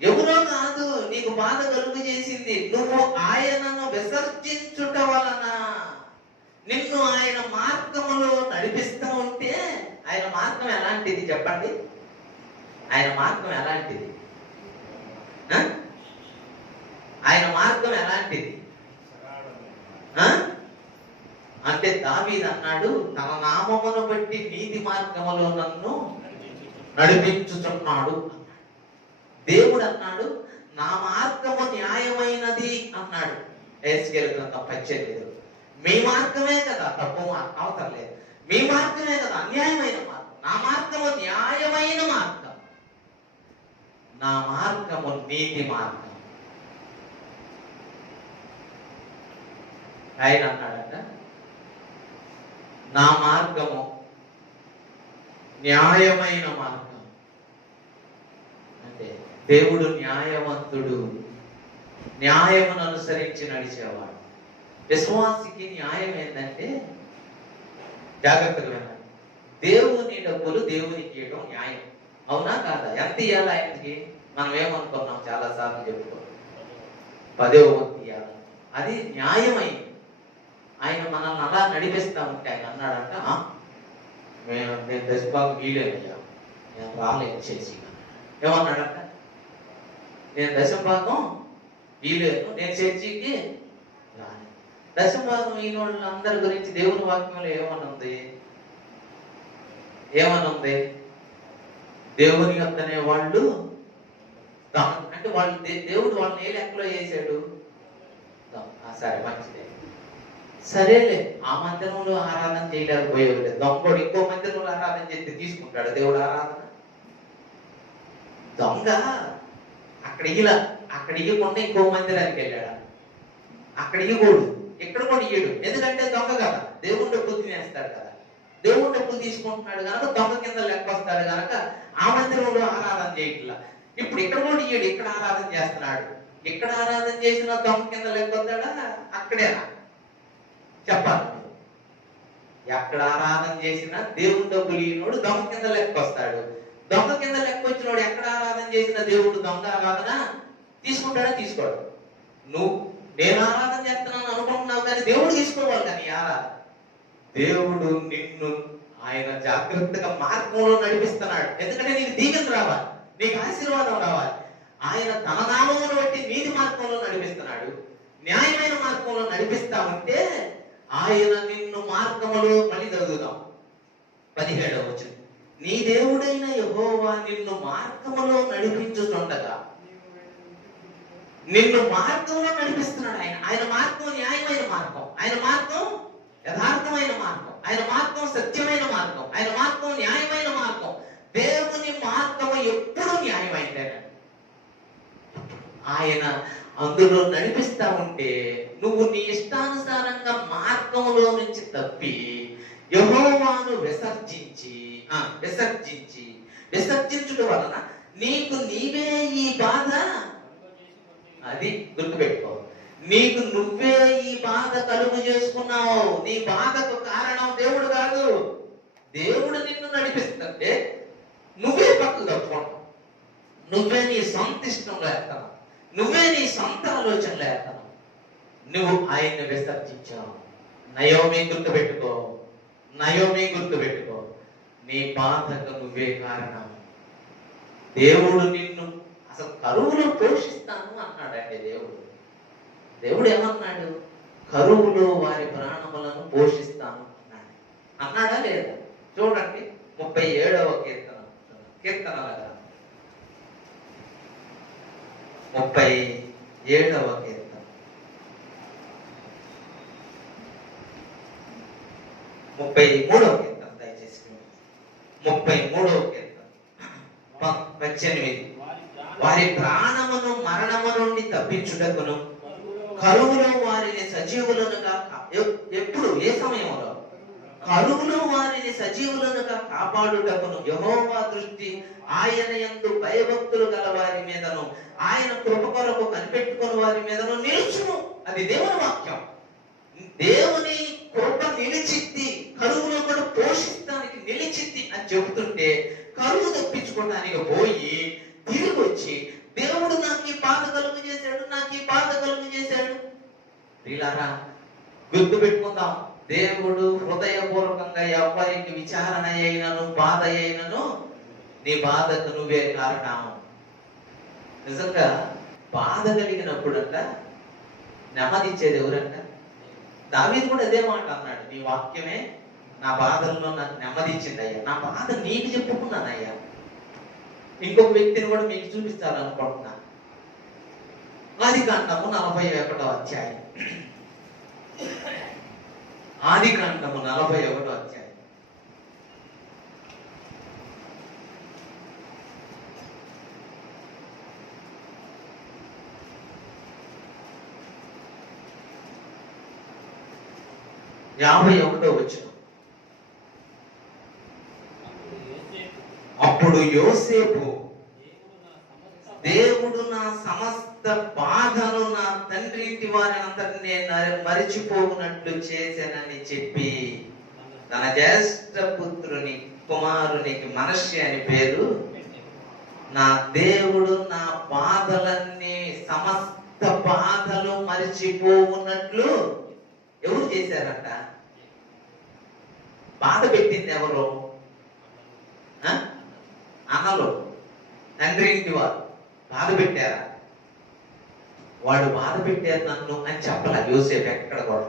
ఎవరో కాదు నీకు బాధ కలుగు చేసింది, నువ్వు ఆయనను విసర్జించుట వలన. నిన్ను ఆయన మార్గములో నడిపిస్తూ ఉంటే, ఆయన మార్గం ఎలాంటిది చెప్పండి? ఆయన మార్గం ఎలాంటిది? ఆయన మార్గం ఎలాంటిది అంటే దావీదు అన్నాడు, తన నామమును బట్టి నీతి మార్గములో నన్ను నడిపించుచున్నాడు. దేవుడు అన్నాడు, నా మార్గము న్యాయమైనది అన్నాడు. ఎహెజ్కేలు గ్రంథం 18. మీ మార్గమే కదా తప్పు మార్గం, అవసరం లేదు. మీ మార్గమే కదా అన్యాయమైన మార్గం. నా మార్గము న్యాయమైన మార్గం, నా మార్గము నీతి మార్గం. ఆయన అన్నాడట, నా మార్గము న్యాయమైన మార్గం. అంటే దేవుడు న్యాయవంతుడు, న్యాయమును అనుసరించి నడిచేవాడు. విశ్వాసికి న్యాయం ఏంటంటే, జాగ్రత్తగా వినాలి, దేవుని డబ్బులు దేవునికి ఇవ్వడం న్యాయం. అవునా కాదా? ఎంత ఇవ్వాలి ఆయనకి? మనం ఏమనుకున్నాం చాలా సార్లు చెప్పుకో, 10వ వంతు ఇవ్వాలి. అది న్యాయమైంది. ఆయన మనల్ని అలా నడిపిస్తా ఉంటే ఆయన అన్నాడంట, నేను దశభాగం వీలేనయ్యా, నేను రాలేదు చేసి. ఏమన్నాడంట? నేను దశభాగం వీలేదు, నేను చర్చికి రాను. దశభాగం ఈయన వాళ్ళందరి గురించి దేవుని వాక్యంలో ఏమనుంది? దేవుని యొద్దనే వాళ్ళు అంటే వాళ్ళు దేవుడు వాళ్ళని ఏ లెక్కలో వేసాడు? సరే మంచిదే, సరేలే. ఆ మందిరంలో ఆరాధన చేయలేకపోయేవాడు దొంగడు ఇంకో మందిరంలో ఆరాధన చేస్తే తీసుకుంటాడు దేవుడు ఆరాధన? దొంగ అక్కడ ఇయ్యకుండా ఇంకో మందిరానికి వెళ్ళాడు. అక్కడ ఇయ్యకూడదు, ఇక్కడ కూడా ఇయ్యడు. ఎందుకంటే దొంగ కదా, దేవుడి డబ్బులు తినేస్తాడు కదా. దేవుడి డబ్బులు తీసుకుంటున్నాడు కనుక దొంగ కింద లెక్క వస్తాడు కనుక ఆ మందిరంలో ఆరాధన చేయట్లా. ఇప్పుడు ఇక్కడ కూడా ఇయ్యడు, ఇక్కడ ఆరాధన చేస్తున్నాడు. ఇక్కడ ఆరాధన చేసిన దొంగ కింద లెక్క వస్తాడా? అక్కడేనా చెప్పాలి. ఎక్కడ ఆరాధన చేసినా దేవుని డబ్బులు ఈనోడు దొంగ కింద లెక్క వస్తాడు. దొంగ కింద లెక్క వచ్చినోడు ఎక్కడ ఆరాధన చేసిన దేవుడు దొంగ ఆరాధన తీసుకుంటాడా? తీసుకోడు. నేను ఆరాధన చేస్తున్నాను అనుకుంటున్నావు కానీ దేవుడు తీసుకోవాలి. కానీ ఆరాధన దేవుడు నిన్ను ఆయన జాగ్రత్తగా మార్గంలో నడిపిస్తున్నాడు. ఎందుకంటే నీకు దీవెన రావాలి, నీకు ఆశీర్వాదం రావాలి. ఆయన తన నామమును బట్టి నీతి మార్గంలో నడిపిస్తున్నాడు, న్యాయమైన మార్గంలో నడిపిస్తా ఉంటే ఆయన నిన్ను మార్గములో, మళ్ళీ చదువుదాం 17వ వచనం. నీ దేవుడైన యెహోవా నిన్ను మార్గములో నడిపించుతుండగా, నిన్ను మార్గంలో నడిపిస్తున్నాడు. ఆయన మార్గం న్యాయమైన మార్గం, ఆయన మార్గం యథార్థమైన మార్గం, ఆయన మార్గం సత్యమైన మార్గం, ఆయన మార్గం న్యాయమైన మార్గం. దేవుని మార్గం ఎప్పుడూ న్యాయమైందే. ఆయన అందులో నడిపిస్తా ఉంటే నువ్వు నీ ఇష్టానుసారంగా మార్గంలో నుంచి తప్పి యెహోవాను విసర్జించుట వలన నీకు నీవే ఈ బాధ, అది గుర్తుపెట్టుకో, నీకు నువ్వే ఈ బాధ కలుగు చేసుకున్నావు. నీ బాధకు కారణం దేవుడు కాదు. దేవుడు నిన్ను నడిపిస్తుంటే నువ్వే పక్కకు తప్పుకుంటావు. నువ్వే నీ సొంత ఇష్టంలో వేస్తావు, నువ్వే నీ సొంత ఆలోచనలు వేస్తావు. నువ్వు ఆయన్ని విసర్జించావు. నయోమి గుర్తుపెట్టుకో, నయోమి గుర్తుపెట్టుకో, నీ బాధకు నువ్వే కారణం. దేవుడు నిన్ను అసలు కరువులో పోషిస్తాను అన్నాడండి. దేవుడు ఏమన్నాడు? కరువులో వారి ప్రాణములను పోషిస్తాను అన్నాడు. అన్నాడా లేదా? చూడండి 37వ కీర్తనల 37వ కీర్తన 33వ కీర్తన, దయచేసి 33వ కీర్తన 18. వారి ప్రాణమును మరణము నుండి తప్పించుటకును, కరువులో వారిని సజీవులనుగా, ఎప్పుడు ఏ సమయంలో? కరువులో వారిని సజీవులనుగా కాపాడుటకును యెహోవా దృష్టి ఆయన యందు భయభక్తులు గల వారి మీదను, ఆయన కృప కొరకు కనిపెట్టుకుని వారి మీదను నిలుచును. అది దేవుని వాక్యం. దేవుని కృప నిలిచిద్ది, కరువులో కూడా పోషిస్తానికి నిలిచిద్ది అని చెబుతుంటే కరువు తప్పించుకోవడానికి పోయి తిరిగి వచ్చి దేవుడు నాకు ఈ బాధ కలుగు చేశాడు, నాకు ఈ బాధ కలుగు చేశాడు. వీళ్ళారా గుర్తు పెట్టుకుందాం, దేవుడు హృదయపూర్వకంగా ఎవరికి విచారణ అయినను బాధ అయినను నీ బాధకు నువ్వే కారణం. నిజంగా బాధ కలిగినప్పుడంట నెమ్మదిచ్చేది ఎవరంట? దావీదు కూడా అదే మాట అన్నాడు, నీ వాక్యమే నా బాధల్లో నాకు నెమ్మదిచ్చింది అయ్యా, నా బాధ నీకు చెప్పుకున్నానయ్యా. ఇంకొక వ్యక్తిని కూడా మీకు చూపిస్తారనుకుంటున్నా. ఆదికాండము 41వ అధ్యాయం, ఆదికాండము 41వ అధ్యాయం. యాభై 51వ వచనం. అప్పుడు యోసేపు, దేవుడు నా సమస్త బాధను నా తండ్రి ఇంటి వారిని అంతటిని నేను మరిచిపోకున్నట్లు చేశానని చెప్పి తన జ్యేష్ఠ పుత్రుని కుమారునికి మనష్య అని పేరు, నా దేవుడు నా బాధలన్నీ సమస్త బాధలు మరిచిపోవున్నట్లు ఎవరు చేశారంట? బాధ పెట్టింది ఎవరు? అన్నలు, తండ్రి ఇంటి వారు బాధ పెట్టారా? వాడు బాధ పెట్టారు నన్ను అని చెప్పలే యోసేపు ఎక్కడ కూడా.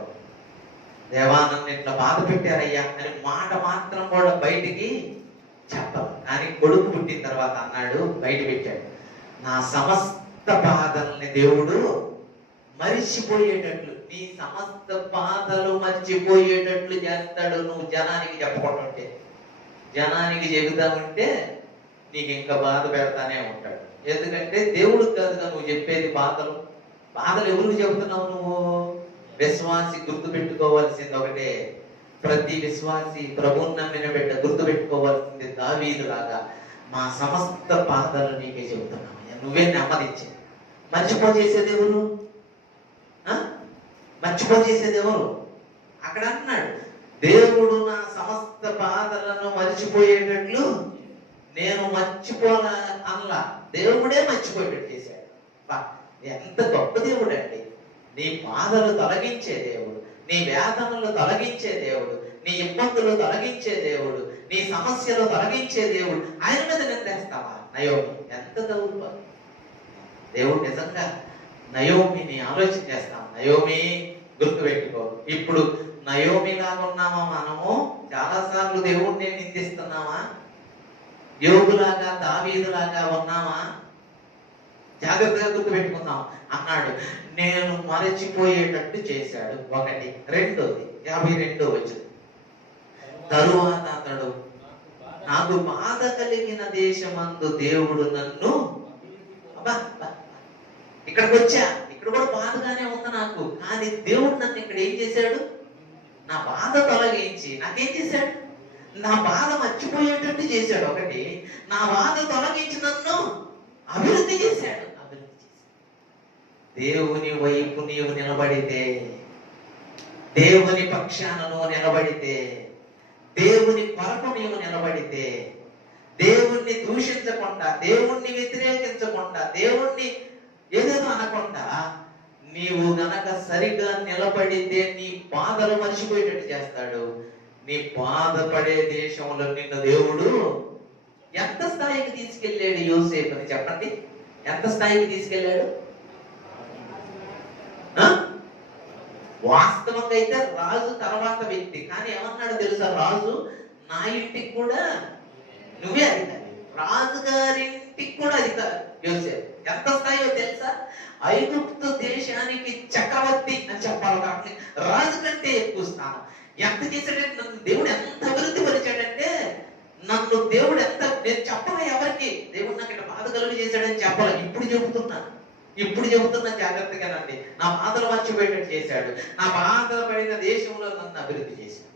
దేవా నన్ను ఇట్లా బాధ పెట్టారయ్యా అని మాట మాత్రం కూడా బయటికి చెప్పదు. కానీ కొడుకు పుట్టిన తర్వాత అన్నాడు, బయట పెట్టాడు, నా సమస్త బాధల్ని దేవుడు మరిచిపోయేటట్లు, నీ సమస్త బాధలు మర్చిపోయేటట్లు చేస్తాడు. నువ్వు జనానికి చెప్పకుండా జనానికి చెబుతా ఉంటే నీకు ఇంకా బాధ పెడతానే ఉంటాడు. ఎందుకంటే దేవుడికి కాదుగా నువ్వు చెప్పేది బాధలు. బాధలు ఎవరికి చెబుతున్నావు నువ్వు? విశ్వాసి గుర్తు పెట్టుకోవాల్సింది ఒకటే, ప్రతి విశ్వాసి ప్రభువుని నమ్మిన బిడ్డ గుర్తు పెట్టుకోవాల్సింది దావీదు లాగా, మా సమస్త బాధలు నీకే చెబుతున్నావు, నువ్వే నెమ్మదించే. మర్చిపోచేసేది ఎవరు? మర్చిపోచేసేది ఎవరు? అక్కడ అన్నాడు, దేవుడు నా సమస్త బాధలను మర్చిపోయేటట్లు నేను మర్చిపోన అన్లా, దేవుడే మర్చిపోయేటట్టు చేశాడు. ఎంత గొప్ప దేవుడు అండి! నీ బాధలు తొలగించే దేవుడు, నీ వేదనలు తొలగించే దేవుడు, నీ ఇబ్బందులు తొలగించే దేవుడు, నీ సమస్యలు తొలగించే దేవుడు. ఆయన మీద నిందేస్తావా? నయోమి ఎంత దౌర్భాగ్యం! దేవుడు నిజంగా నయోమిని ఆలోచన చేస్తాం. నయోమి గుర్తు పెట్టుకో, ఇప్పుడు నయోమిలాగా ఉన్నామా మనము? చాలాసార్లు దేవుణ్ణి నిందిస్తున్నామా? యోగులాగా దావీదులాగా ఉన్నామా? జాగ్రత్తగా గుర్తుపెట్టుకుందాం. అన్నాడు, నేను మరచిపోయేటట్టు చేశాడు. ఒకటి. రెండోది 52వ వచనం. తరువాత అతడు, నాకు బాధ కలిగిన దేశమందు దేవుడు నన్ను, ఇక్కడికి వచ్చా, ఇక్కడ కూడా బాధగానే ఉంది నాకు, కానీ దేవుడు నన్ను ఇక్కడ ఏం చేశాడు? నా బాధ తొలగించి నాకేం చేశాడు? నా బాధ మర్చిపోయేటట్టు చేశాడు. ఒకటి. నా బాధ తొలగించి నన్ను అభివృద్ధి చేశాడు. దేవుని వైపు నీవు నిలబడితే, దేవుని పక్షాన నువ్వు నిలబడితే, దేవుని కొరకు నీవు నిలబడితే, దేవుణ్ణి దూషించకుండా, దేవుణ్ణి వ్యతిరేకించకుండా, దేవుణ్ణి ఏదేదో అనకుండా నీవు గనక సరిగా నిలబడితే నీ బాధలు మర్చిపోయేటట్టు చేస్తాడు. నీ బాధపడే దేశంలో నిన్ను దేవుడు ఎంత స్థాయికి తీసుకెళ్ళాడు? యోసేపుని చెప్పండి, ఎంత స్థాయికి తీసుకెళ్ళాడు? వాస్తవంగా అయితే రాజు తర్వాత వ్యక్తి, కానీ ఏమన్నాడు తెలుసా? రాజు, నా ఇంటికి కూడా నువ్వే అధికారి, రాజుగారింటికి కూడా అధికారి యోసేపు. ఎంత స్థాయిలో తెలుసా? ఐగుప్తు దేశానికి చక్రవర్తి అని చెప్పాలి, కాబట్టి రాజు కంటే ఎక్కువ స్థానం. ఎంత చేశాడంటే, నన్ను దేవుడు ఎంత అభివృద్ధి పరిచాడంటే, నన్ను దేవుడు ఎంత, నేను చెప్పలే ఎవరికి దేవుడు నాకు ఇట్లా బాధ కలుగు చేశాడని చెప్పాలి. ఇప్పుడు చెబుతున్నా జాగ్రత్తగానండి. నా బాధలు మర్చిపోయేటట్టు చేశాడు. నా బాధలు పడిన దేశంలో నన్ను అభివృద్ధి చేశాడు.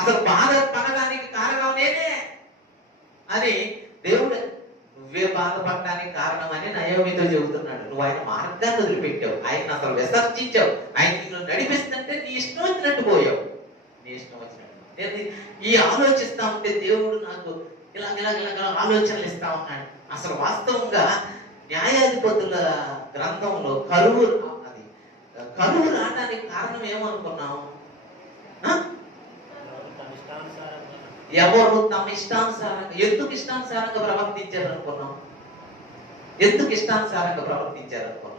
అసలు బాధ పడడానికి కారణం నేనే అని దేవుడు, నువ్వే బాధపడడానికి కారణం అని నయోమితో చెబుతున్నాడు. నువ్వు ఆయన మార్గాన్ని వదిలిపెట్టావు, ఆయన అసలు విసర్జించావు, ఆయన నిన్ను నడిపిస్తుంటే నీ ఇష్టం వచ్చినట్టు పోయావు, నీ ఇష్టం వచ్చినట్టు. నేను ఈ ఆలోచిస్తా ఉంటే దేవుడు నాకు ఇలా ఆలోచనలు ఇస్తా ఉన్నాడు. అసలు వాస్తవంగా న్యాయాధిపతుల గ్రంథంలో కరువు రావడానికి కారణం ఏమనుకున్నావు? ఎవరు తమ ఇష్టానుసారంగా, ఎందుకు ఇష్టానుసారంగా ప్రవర్తించారు అనుకున్నాం? ఎందుకు ఇష్టానుసారంగా ప్రవర్తించారు అనుకున్నాం?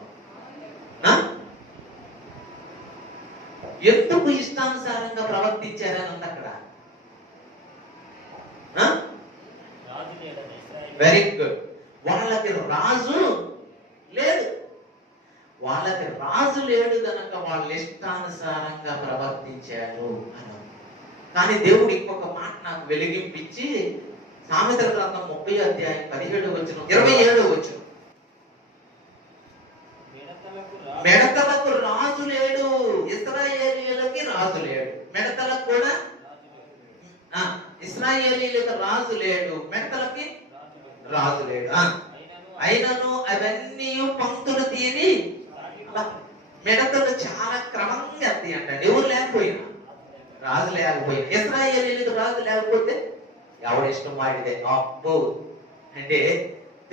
ఎందుకు ఇష్టానుసారంగా ప్రవర్తించారని ఉంది అక్కడ. Very good. వాళ్ళకి రాజు లేడు, వాళ్ళకి రాజు లేడు గనక వాళ్ళు ఇష్టానుసారంగా ప్రవర్తించారు అని. కానీ దేవుడు ఇంకొక మాట నాకు వెలిగింపించి, సామెతల గ్రంథం 30వ అధ్యాయం 17వ వచనం 27వ వచనం, మిడతలకు రాజు లేడు, ఇశ్రాయేలీయులకి రాజు లేడు. మిడతలకు కూడా ఇశ్రాయేలీయులకు రాజు లేడు, మిడతలకి రాజు లేడు. అయినను అవన్నీ పంక్తులు తీరి, మిడతలు చాలా క్రమంగా తీయండి. ఎవరు లేకపోయినా, రాజు లేకపోయినా, ఇశ్రాయేలీయులకు రాజు లేకపోతే ఎవడిష్టం వాడిదే. అబ్బో అంటే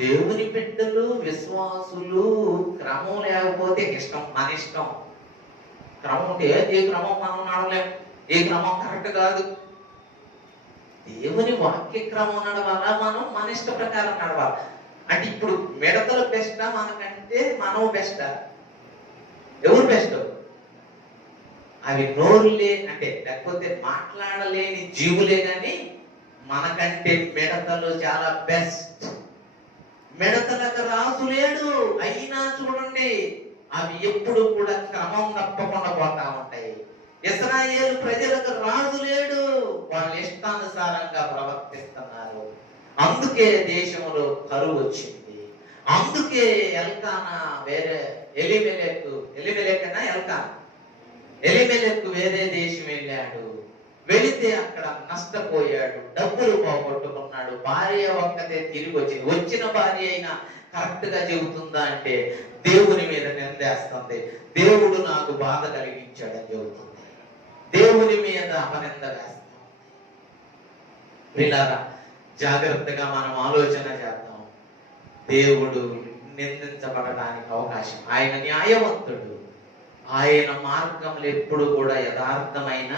దేవుని బిడ్డలు, విశ్వాసులు క్రమం లేకపోతే ఇష్టం, మన ఇష్టం. క్రమం ఉంటే ఏ క్రమం మనం నడవలేం, ఏ క్రమం కరెక్ట్ కాదు. దేవుని వాక్య క్రమం నడవాలా, మనం మన ఇష్ట ప్రకారం నడవాలి. అంటే ఇప్పుడు మిడతలు బెస్టా మనకంటే మనం బెస్టా? ఎవరు బెస్ట్? అవి నోరులే అంటే లేకపోతే మాట్లాడలేని జీవులే, కానీ మనకంటే మిడతలు చాలా బెస్ట్. మిడతలకు రాజు లేడు, అయినా చూడండి అవి ఎప్పుడు కూడా క్రమం తప్పకుండా పోతా ఉంటాయి. ఇశ్రాయేలు ప్రజలకు రాజు లేడు, వాళ్ళు ఇష్టానుసారంగా ప్రవర్తిస్తున్నారు. అందుకే దేశంలో కరువు వచ్చింది. అందుకే ఎల్కానా వేరే ఎలిమెలెకు వేరే దేశం వెళ్ళాడు. వెళితే అక్కడ నష్టపోయాడు, డబ్బులు పోగొట్టుకున్నాడు. భార్య ఒక్కతే తిరిగి వచ్చింది. వచ్చిన భార్య అయినా కరెక్ట్ గా చెబుతుందా అంటే దేవుని మీద నిందేస్తుంది. దేవుడు నాకు బాధ కలిగించాడని చెబుతుంది, దేవుని మీద అపనింద వేస్తాం. పిల్లరా, జాగ్రత్తగా మనం ఆలోచన చేద్దాం. దేవుడు నిందించబడడానికి అవకాశం. ఆయన న్యాయవంతుడు, ఆయన మార్గములు ఎప్పుడు కూడా యథార్థమైన,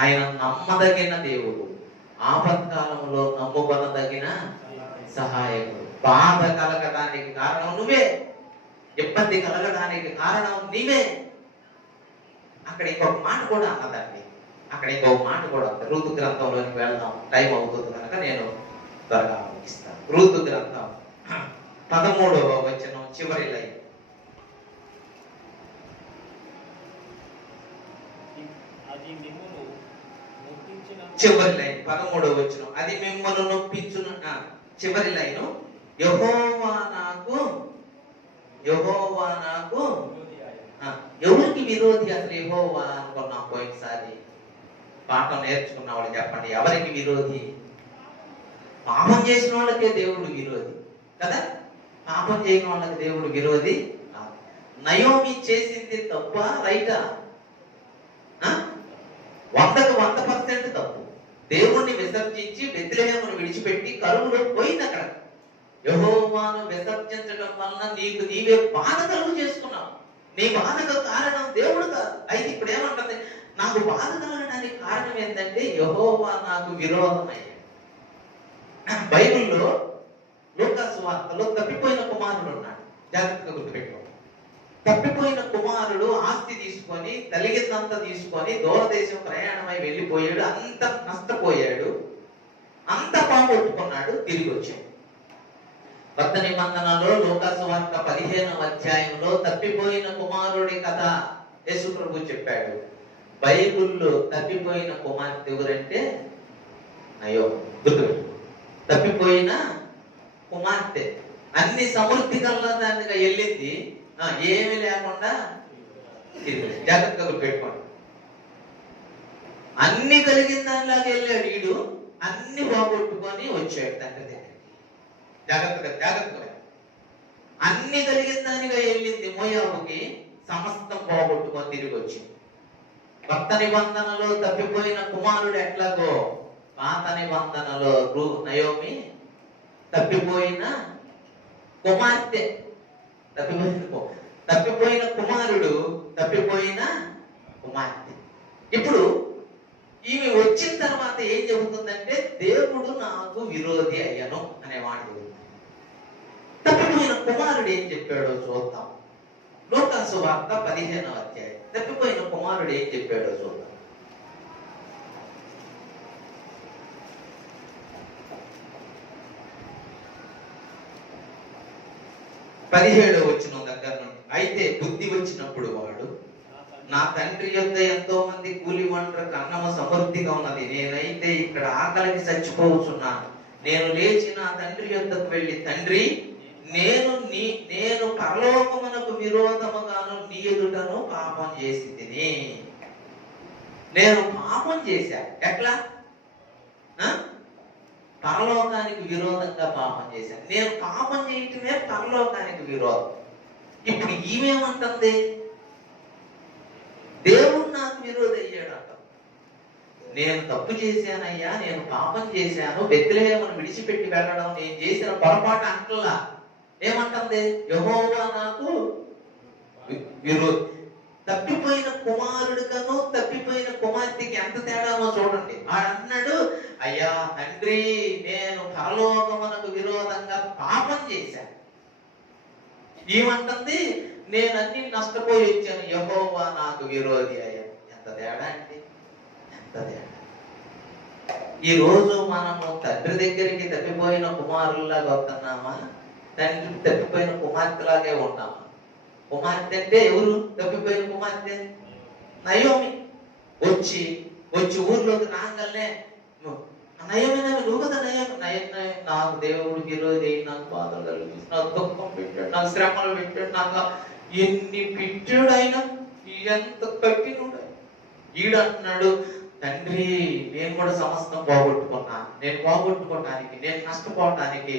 ఆయన నమ్మదగిన దేవుడు, ఆపత్కాలంలో నమ్ముకొనదగిన సహాయకుడు. బాధ కలగడానికి కారణం నువ్వే, ఇబ్బంది కలగడానికి కారణం నీవే. అక్కడ ఇంకొక మాట కూడా అన్నదండి. అక్కడ ఇంకొక మాట కూడా ఉంది. ఋతు గ్రంథంలోకి వెళ్దాం, టైం అవుతుంది కనుక నేను త్వరగా ముగిస్తాను. ఋతు గ్రంథం 13వ వచనం చివరి లైన్. అది మిమ్మును నొప్పించిన చివరి లైన్ 13వ వచనం. అది మిమ్మల్ని నొప్పించును. చివరి లైను, యెహోవా నాకు ఎవరికి విరోధి? అసలు యెహోవా అనుకున్నాం పోయినసారి పాఠం నేర్చుకున్న వాళ్ళు చెప్పండి, ఎవరికి విరోధి? పాపం చేసిన వాళ్ళకే దేవుడు విరోధి కదా. పాపం చేయని వాళ్ళకి దేవుడు విరోధి కాదు. నయోమి చేసింది తప్ప రైటా? 100% తప్పు. దేవుణ్ణి విసర్జించి బెత్లెహేమును విడిచిపెట్టి కరువులో పోయింది. అక్కడ యెహోవాను విసర్జించడం వలన నీకు నీవే బాధ కలుగు చేసుకున్నావు. నీ బాధకు కారణం దేవుడు కాదు. అయితే ఇప్పుడు ఏమంటుంది? నాకు బాధ కలగడానికి కారణం ఏంటంటే యెహోవా నాకు విరోధం అయ్యాడు. బైబిల్లో లూకా సువార్తలో తప్పిపోయిన కుమారుడు ఉన్నాడు. జాగ్రత్తగా గుర్తుపెట్టుకో. తప్పిపోయిన కుమారుడు ఆస్తి తీసుకొని కలిగిందంతా తీసుకొని దూరదేశం ప్రయాణమై వెళ్ళిపోయాడు. అంత నష్టపోయాడు, అంత పోగొట్టుకున్నాడు, తిరిగి వచ్చాడు. కొత్త నిబంధనలో లూకా సువార్త 15వ అధ్యాయంలో తప్పిపోయిన కుమారుడి కథ యేసు ప్రభు చెప్పాడు. బైబిల్లో తప్పిపోయిన కుమార్తె ఎవరంటే నయోమి. గుర్తుపెట్టు, తప్పిపోయిన కుమార్తె. అన్ని సమృద్ధి కలదానిగా వెళ్ళింది, ఏమి లేకుండా తిరిగి. జాగ్రత్తగా గుర్తుపెట్టుకోండి. అన్ని కలిగిన దానిలాగా వెళ్ళాడు వీడు, అన్ని పోగొట్టుకొని వచ్చాడు తండ్రి దగ్గరికి. జాగ్రత్తగా అన్ని కలిగిన దానిగా వెళ్ళింది మోయాబుకి, సమస్తం పోగొట్టుకొని తిరిగి వచ్చింది. కొత్త నిబంధనలో తప్పిపోయిన కుమారుడు ఎట్లాగో పాత నిబంధనలో నయోమి తప్పిపోయిన కుమార్తె. తప్పిపోయిన కుమారుడు, తప్పిపోయిన కుమార్తె. ఇప్పుడు ఈమె వచ్చిన తర్వాత ఏం చెబుతుందంటే దేవుడు నాకు విరోధి అయ్యను అనే మాట చెబుతుంది. తప్పిపోయిన కుమారుడు ఏం చెప్పాడో చూద్దాం. లూకా సువార్త 15వ అధ్యాయం. తప్పిపోయిన కుమారుడు ఏం చెప్పాడో చూద్దాం. 17వ వచనం దగ్గర నుండి. అయితే బుద్ధి వచ్చినప్పుడు వాడు, నా తండ్రి యొద్ద ఎంతో మంది కూలి వంటలకు అన్నము సమృద్ధిగా ఉన్నది, నేనైతే ఇక్కడ ఆకలికి చచ్చిపోతున్నాను. నేను లేచి నా తండ్రి యొద్దకు వెళ్ళి, తండ్రి, నేను పరలోకమునకు విరోధముగాను నీ ఎదుటను పాపం చేసి తిని. నేను పాపం చేశా. ఎట్లా? పరలోకానికి విరోధంగా పాపం చేశాను. నేను పాపం చేయటమే పరలోకానికి విరోధం. ఇప్పుడు ఈమెమంటుంది? దేవుడు నాకు విరోధి అయ్యాడు అంట. నేను తప్పు చేశానయ్యా, నేను పాపం చేశాను, బెత్లెహేమును విడిచిపెట్టి వెళ్ళడం నేను చేసిన పొరపాటు అంటలా. ఏమంటుంది? యెహోవా నాకు విరోధి. తప్పిపోయిన కుమారుడికను తప్పిపోయిన కుమార్తెకి ఎంత తేడానో చూడండి. అన్నాడు, అయ్యా తండ్రి, నేను పరలోకమునకు విరోధంగా పాపం చేశాను. ఏమంటుంది? నేను అన్ని నష్టపోయి వచ్చాను, యెహోవా నాకు విరోధి అయ్యాను. ఎంత తేడా అండి, ఎంత తేడా. ఈ రోజు మనము తండ్రి దగ్గరికి తప్పిపోయిన కుమారుల్లాగా వస్తున్నామా, తండ్రి తప్పిపోయిన కుమార్తెలాగే ఉన్నామా? కుమార్తె అంటే ఎవరు? తప్పిపోయిన కుమార్తె నయోమి. వచ్చి ఊర్లోకి రాగానే, నయోమి నువ్వు కదా నయోమి, నాకు దేవుడు విరోధి, నాకు బాధలు కలిగి, నాకు దుఃఖం పెట్టాడు, నాకు శ్రమలు పెట్టాడు, నాకు ఎన్ని పెట్టాడు ఆయన, ఎంత కఠినుడు. ఈడంటున్నాడు, తండ్రి, నేను కూడా సమస్తం పోగొట్టుకున్నాను. నేను పోగొట్టుకోవటానికి, నేను నష్టపోవటానికి,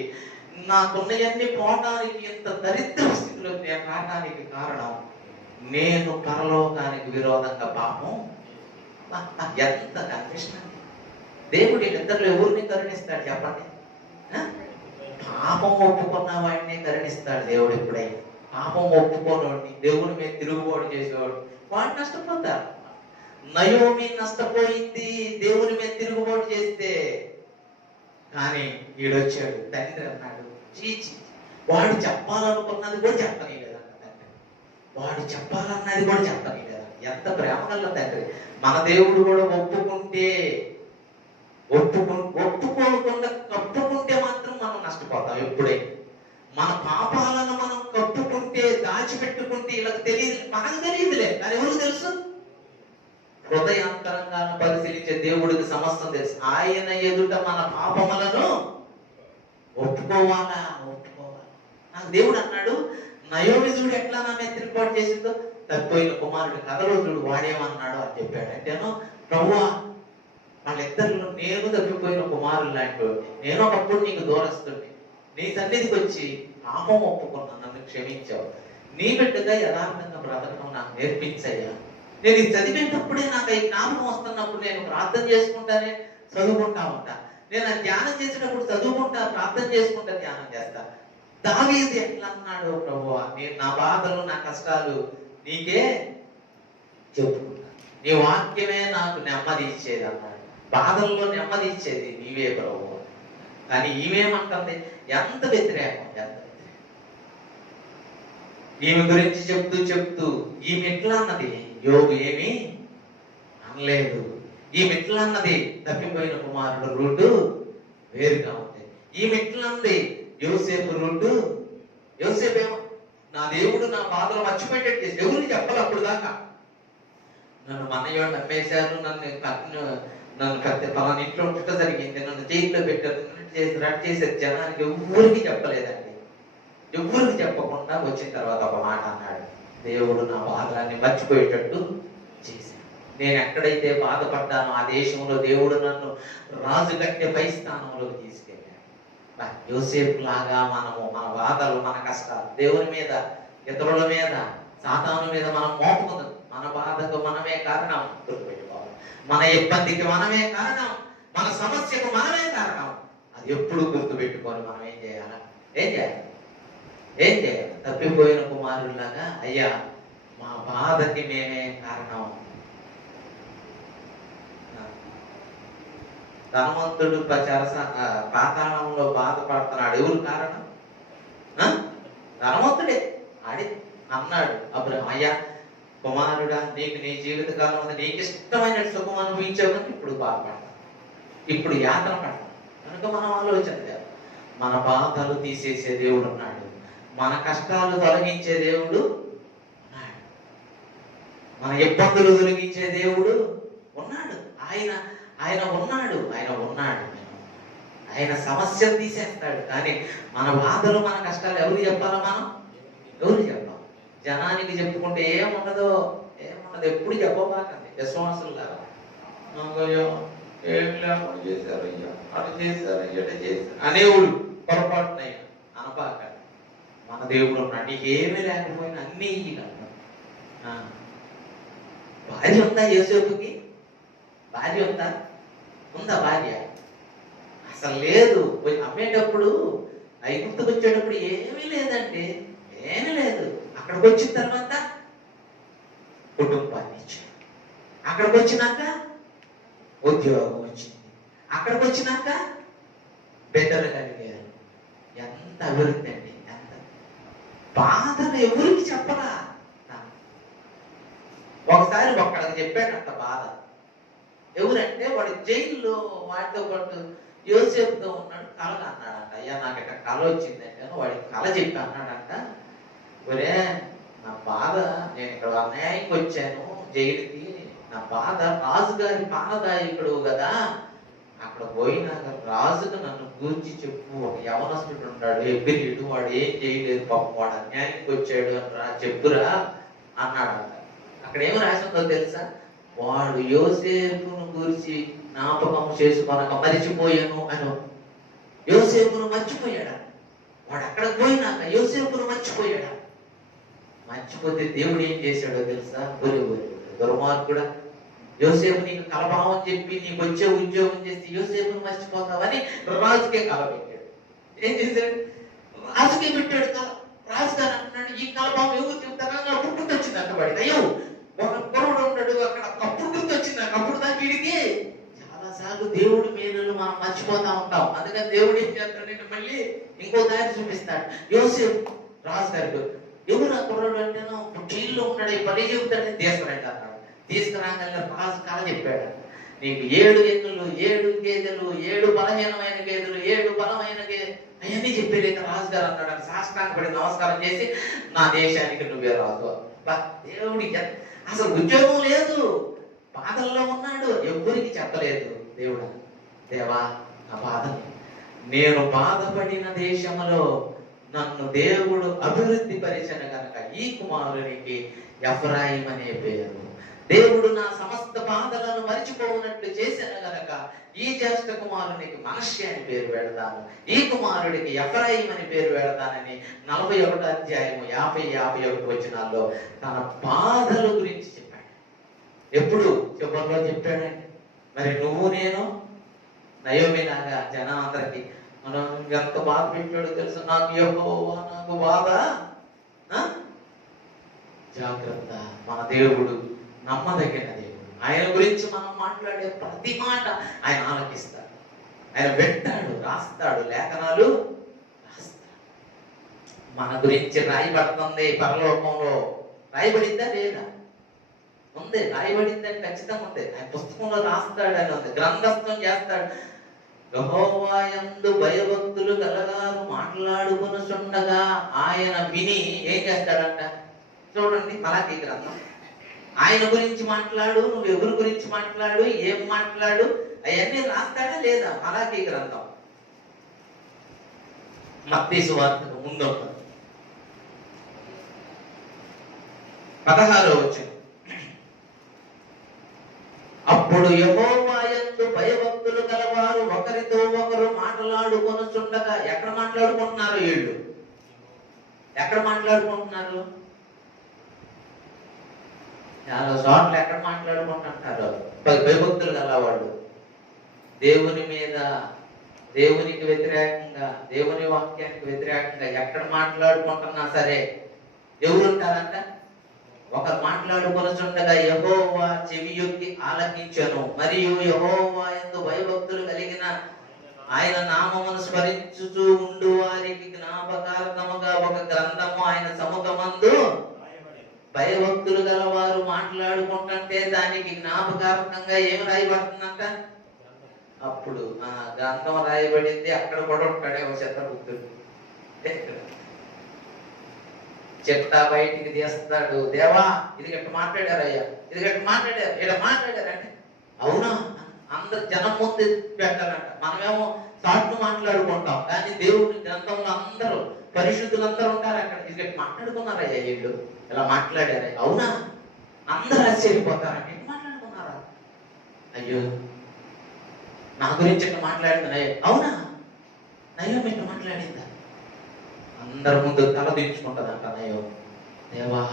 నాకున్నవన్నీ పోవటానికి, ఇంత దరిద్ర స్థితిలో నేను రావడానికి కారణం నేను పరలోకానికి విరోధంగా పాపం. ఎంత కన్ఫ్యూషన్. దేవుడి నిద్రలో ఎవరిని కరుణిస్తాడు చెప్పండి? పాపం ఒప్పుకున్న వాడిని కరుణిస్తాడు దేవుడు. ఎప్పుడైనా పాపం ఒప్పుకోనోడిని, దేవుడి మీద తిరుగుబాటు చేసేవాడు, వాడు నష్టపోతారు. నయోమి నష్టపోయింది దేవుని మీద తిరుగుబాటు చేస్తే. కానీ వీడొచ్చాడు, తండ్రి అన్నాడు, చీచి, వాడు చెప్పాలనుకున్నది కూడా చెప్పనీలేదంట తండ్రి. వాడు చెప్పాలన్నది కూడా చెప్పనీలేదంట. ఎంత ప్రేమ గల తండ్రి. మన దేవుడు కూడా ఒప్పుకోకుండా కప్పుకుంటే మాత్రం మనం నష్టపోతాం. ఎప్పుడే మన పాపాలను మనం కప్పుకుంటే, దాచిపెట్టుకుంటే వీళ్ళకి తెలియదు, మనకు తెలియదులే, కానీ ఎవరికి తెలుసు? హృదయాంతరంగాలను పరిశీలించే దేవుడికి సమస్తం తెలుసు. ఆయన ఎదుట మన పాపములను ఒప్పుకోవాలా. నాకు దేవుడు అన్నాడు, నయోమి చూడు ఎట్లా నా మీద తిరుగుబాటు చేసిందో, తప్పిపోయిన కుమారుడి కథలో చూడు వాడేమన్నాడు అని చెప్పాడు. అంటేను, ప్రభువా వాళ్ళిద్దరిలో నేను తప్పిపోయిన కుమారులు లాంటి వాడిని, నేను ఒకప్పుడు నీకు దూరస్తుంటే నీ సన్నిధికి వచ్చి పాపం ఒప్పుకున్నాను, నన్ను క్షమించావు. నీ బిడ్డగా యథార్థంగా బ్రతకడం నాకు నేర్పించయ్యా. నేను ఇది చదివేటప్పుడే నాకు ఈ జ్ఞాపకం వస్తున్నప్పుడు నేను ప్రార్థన చేసుకుంటానే చదువుకుంటా ఉంటా. నేను ఆ ధ్యానం చేసేటప్పుడు చదువుకుంటా, ప్రార్థన చేసుకుంటా, ధ్యానం చేస్తా. దావీదు ఎట్లా అన్నాడు, ప్రభువా నేను నా బాధలు నా కష్టాలు నీకే చెప్పుకుంటా, నీ వాక్యమే నాకు నెమ్మది ఇచ్చేది అన్నాడు. బాధల్లో నెమ్మది ఇచ్చేది నీవే ప్రభువా. కానీ ఈమెమంటుంది, ఎంత వ్యతిరేకం, ఎంత వ్యతిరేకం. ఈమె గురించి చెప్తూ ఈమె ఎట్లా అన్నది, యోగు ఏమి అనలేదు. ఈమె ఎట్లా అన్నది, తప్పిపోయిన కుమారుడు రూటు వేరుగా ఉంది. ఈమె ఎట్లా అన్నది, యోసేపు రూటు, యోసేపేమో నా దేవుడు నా బాధలు మర్చిపోయేటట్టు చేసి ఎవరికి చెప్పాలి అప్పుడు దాకా. నన్ను మనయోళ్ళు అమ్మేశారు, నన్ను పలానా ఇంట్లో ఉంచడం జరిగింది, నన్ను జైల్లో పెట్టారు, చేశారు, జనానికి ఎవ్వరికి చెప్పలేదండి. ఎవ్వరికి చెప్పకుండా వచ్చిన తర్వాత ఒక మాట అన్నాడు, దేవుడు నా బాధలన్నీ మర్చిపోయేటట్టు చేశాడు. నేను ఎక్కడైతే బాధపడ్డానో ఆ దేశంలో దేవుడు నన్ను రాజు కంటే పై స్థానంలోకి తీసుకెళ్ళాడు. యోసేపు లాగా మనము మన బాధలు మన కష్టాలు దేవుని మీద, ఇతరుల మీద, సాతాను మీద మనం మోపుకుందాం. మన బాధకు మనమే కారణం, గుర్తుపెట్టుకోవాలి. మన ఇబ్బందికి మనమే కారణం, మన సమస్యకు మనమే కారణం. అది ఎప్పుడు గుర్తుపెట్టుకొని మనం ఏం చేయాలి? తప్పిపోయిన కుమారులాగా, అయ్యా మా బాధకి మేమే కారణం. ధనవంతుడు పాతాళంలో బాధపడుతున్నాడు, ఎవరు కారణం? ధనవంతుడే. ఆడి అన్నాడు అప్పుడు, అయ్యా కుమారుడా నీకు నీ జీవిత కాలం ఉంది, నీకు ఇష్టమైన సుఖం అనుభవించావు కనుక ఇప్పుడు బాధపడతాం, ఇప్పుడు యాతన పడతాం. కనుక మనం ఆలోచన చేయాలి. మన బాధలు తీసేసే దేవుడు ఉన్నాడు, మన కష్టాలు తొలగించే దేవుడు ఉన్నాడు, మన ఇబ్బందులు తొలగించే దేవుడు ఉన్నాడు. ఆయన ఉన్నాడు. ఆయన సమస్యలు తీసేస్తాడు. కానీ మన బాధలు మన కష్టాలు ఎవరు చెప్పాలా? ఎవరు చెప్పాలి? జనానికి చెప్పుకుంటే ఏముండదు. ఎప్పుడు చెప్పబాకండి విశ్వాసులు లాగా. ఏమి లేకుండా చేశారు, అటు చేశారు, ఇటు చేశారు అనేవుడు పొరపాటునయ్యా అనబాకండి. మన దేవుడు ఉన్నాడు, నీకేమీ లేకపోయినా అన్నీ ఇయ్యగలడు. భార్య ఉందా యోసేపుకి? భార్య ఉందా భార్య? అసలు లేదు. అమ్మేటప్పుడు ఐగుప్తుకు వచ్చేటప్పుడు ఏమీ లేదండి, ఏమీ లేదు. అక్కడికి వచ్చిన తర్వాత కుటుంబాన్ని ఇచ్చాడు, అక్కడికి వచ్చినాక ఉద్యోగం వచ్చింది, అక్కడికి వచ్చినాక బిడ్డలు కలిగారు. ఎంత అభివృద్ధి అండి! ఎంత బాధలు ఎవరికి చెప్పరా? ఒకసారి ఒక్కడికి చెప్పాడంట బాధ. ఎవరంటే వాడు జైల్లో వాడితో పాటు యోసేపుతో ఉన్నాడు. కళ అన్నాడంట, అయ్యా నాకు ఇక్కడ కళ వచ్చిందంటే వాడికి కళ చెప్పి అన్నాడంట, ఒరే నా బాధ, నేను ఇక్కడ అన్యాయంగా వచ్చాను జైలుకి, నా బాధ రాజుగారి పానదాయకుడు కదా, అక్కడ పోయినాక రాజుకు నన్ను గూర్చి చెప్పు. ఒక యవనస్తుడు ఉంటాడు ఎబ్బిరిడు, వాడు ఏం చేయలేదు పాపం, వాడు అన్యాయానికి వచ్చాడు అని చెప్పురా అన్నాడంట. అక్కడ ఏమి రాసిందో తెలుసా? వాడు యోసేపును గురించి జ్ఞాపకం చేసుకొనక మరిచిపోయాను అని. యోసేపును మర్చిపోయాడా? వాడు అక్కడికి పోయినాక యోసేపును మర్చిపోయాడా? మర్చిపోతే దేవుడు ఏం చేశాడో తెలుసా? దుర్మార్గుడా, యోసేపు నీకు కలభావం చెప్పి నీకు వచ్చే ఉద్యోగం చేసి యోసేపును మర్చిపోతావని రాజుకే కలబెట్టాడు. ఏం చేశాడు? రాజుకే పెట్టాడు కల. రాజుగారు అంటున్నాడు, ఈ కలభావం ఎవరు చెప్తారా? అప్పుడు గుర్తొచ్చింది అంటబడి. అయ్యో ఒక కుర్రుడు ఉన్నాడు అక్కడ, అప్పుడు గుర్తొచ్చింది నాకు. అప్పుడు దాకా వీడికి చాలాసార్లు దేవుడు మేలులు మనం మర్చిపోతా ఉంటాం. అందుకని దేవుడు ఏం చేస్తాడు, మళ్ళీ ఇంకో దారి చూపిస్తాడు. యోసేపు రాజుగారు ఎవరు ఆ కుర్రాడు అంటే జైల్లో ఉన్నాడు, ఈ పని చెబుతాడని దేశపడండి అన్నాడు. తీసుకురాగానే రాజు కళ చెప్పాడు. నీకు 7 ఎన్నులు, 7 గేదెలు, 7 బలహీనమైన గేదెలు, 7 బలమైన అవన్నీ చెప్పేలేక రాజుగారు అన్నాడు. సాష్టాంగ పడి నమస్కారం చేసి, నా దేశానికి నువ్వే రాజు. దేవుడికి అసలు ఉద్యోగం లేదు, బాధల్లో ఉన్నాడు, ఎవరికి చెప్పలేదు. దేవుడు, దేవా నా బాధని, నేను బాధపడిన దేశంలో నన్ను దేవుడు అభివృద్ధి పరిచిన గనక ఈ కుమారునికి ఎఫ్రాయిం అనే పేరు. దేవుడు నా సమస్త బాధలను మరిచిపోవునట్లు చేసిన గనక ఈ జ్యేష్ఠ కుమారునికి మనష్య అని పేరు పెడతాను, ఈ కుమారుడికి ఎఫ్రాయిం అని పేరు పెడతానని 41వ అధ్యాయము 50-51 వచనాల్లో తన బాధల గురించి చెప్పాడు. ఎప్పుడు చివరిలో చెప్పాడండి. మరి నువ్వు నేను నయోమిలాగా జనం అందరికి మనం ఎంత బాధ పెట్టాడో తెలుసు. నాకు యెహోవా నాకు బాధ. జాగ్రత్త, మన దేవుడు నమ్మదగిన దేవుడు. ఆయన గురించి మనం మాట్లాడే ప్రతి మాట ఆయన ఆలకిస్తాడు, ఆయన వింటాడు, రాస్తాడు, లేఖనాలు రాస్తాడు. మన గురించి రాయబడుతుంది పరలోకంలో. రాయబడిందా లేదా? ఉంది, రాయబడిందని ఖచ్చితంగా ఉంది. ఆయన పుస్తకంలో రాస్తాడు, అని ఉంది, గ్రంథస్థం చేస్తాడు. యెహోవా యందు భయభక్తులు గలవారు మాట్లాడుకొనుచుండగా ఆయన విని ఏం చేస్తాడంట? చూడండి, మలాకీ గ్రంథం. ఆయన గురించి మాట్లాడు, నువ్వు ఎవరి గురించి మాట్లాడు, ఏం మాట్లాడు, అవన్నీ రాస్తాడా లేదా? మలాకీ గ్రంథం మత్తయి సువార్తకు ముందు 16వ వచనం. అప్పుడు యెహోవా యందు భయభక్తులు గలవారు ఒకరితో ఒకరు మాట్లాడుకొనుచుండగా. ఎక్కడ మాట్లాడుకుంటున్నారు వీళ్ళు? ఎక్కడ మాట్లాడుకుంటున్నారు? చాలా చోట్ల ఎక్కడ మాట్లాడుకుంటుంటారు భయభక్తులు గలవాళ్ళు. దేవుని మీద, దేవునికి వ్యతిరేకంగా, దేవుని వాక్యానికి వ్యతిరేకంగా ఎక్కడ మాట్లాడుకుంటున్నా సరే ఎవరుంటారంట? ఒకరు మాట్లాడుకొనుచుండగా యెహోవా చెవియొగ్గి ఆలకించెను, మరియు యెహోవా యందు భయభక్తులు కలిగిన ఆయన నామమును స్మరించుచూ ఉండు వారికి జ్ఞాపకార్థముగా ఒక గ్రంథము ఆయన సముఖమందు. భయభక్తులు గల వారు మాట్లాడుకుంటుంటే దానికి జ్ఞాపకార్థంగా ఏం రాయబడుతుందంట? అప్పుడు ఆ గ్రంథం రాయబడింది. అక్కడ కూడా ఉంటాడే ఒక చిత్రగుప్తుడు. చెప్తా బయటికి తీస్తాడు. దేవా ఇది గట్ట మాట్లాడారయ్యా, ఇది గట్ట మాట్లాడారు, ఇలా మాట్లాడారంటే అవునా అందరు జనం ముందు పెట్టాలంట. మనమేమో సాట్లు మాట్లాడుకుంటాం, కానీ దేవుని గ్రంథంలో అందరూ పరిశుద్ధులందరూ ఉంటారు అక్కడ. ఇది గట్ట మాట్లాడుకున్నారయ్యా వీళ్ళు, ఇలా మాట్లాడారా? అవునా? అందరూ ఆశ్చర్యపోతారంటే ఏం మాట్లాడుకున్నారా? అయ్యో నా గురించి ఇట్లా మాట్లాడుతున్నాయి. అవునా? నయ్యో ఇట్లా మాట్లాడిందా? అందరి ముందు తల దించుకుంటుందంట నయ్యో. దేవా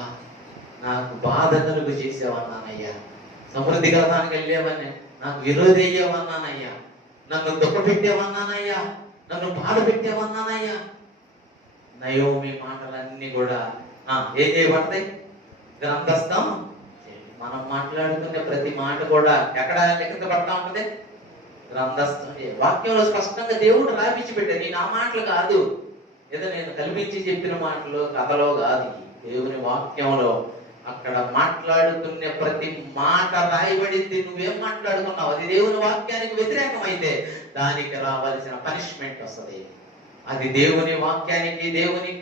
నాకు బాధ కలుగు చేసేవన్నానయ్యా, సమృద్ధి గ్రహానికి వెళ్ళేవని నాకు విరోధి అయ్యేవన్నానయ్యా, నన్ను దుఃఖ పెట్టేవన్నానయ్యా, నన్ను బాధ పెట్టేవన్నానయ్యా. నయోమి మాటలన్నీ కూడా ఏం చేయబడతాయి? గ్రంథస్థం. మనం మాట్లాడుకునే ప్రతి మాట కూడా ఎక్కడ లెక్కించబడతా ఉంటుంది? గ్రంథస్థం. వాక్యంలో స్పష్టంగా దేవుడు రాపించి పెట్టాడు. నేను ఆ మాటలు కాదు, ఏదో నేను కల్పించి చెప్పిన మాటలు, కథలో కాదు. దేవుని వాక్యంలో అక్కడ మాట్లాడుతున్న ప్రతి మాట రాయబడింది. నువ్వేం మాట్లాడుకున్నావు అది దేవుని వాక్యానికి వ్యతిరేకమైతే దానికి రావాల్సిన పనిష్మెంట్ వస్తుంది. అది దేవుని వాక్యానికి, దేవుని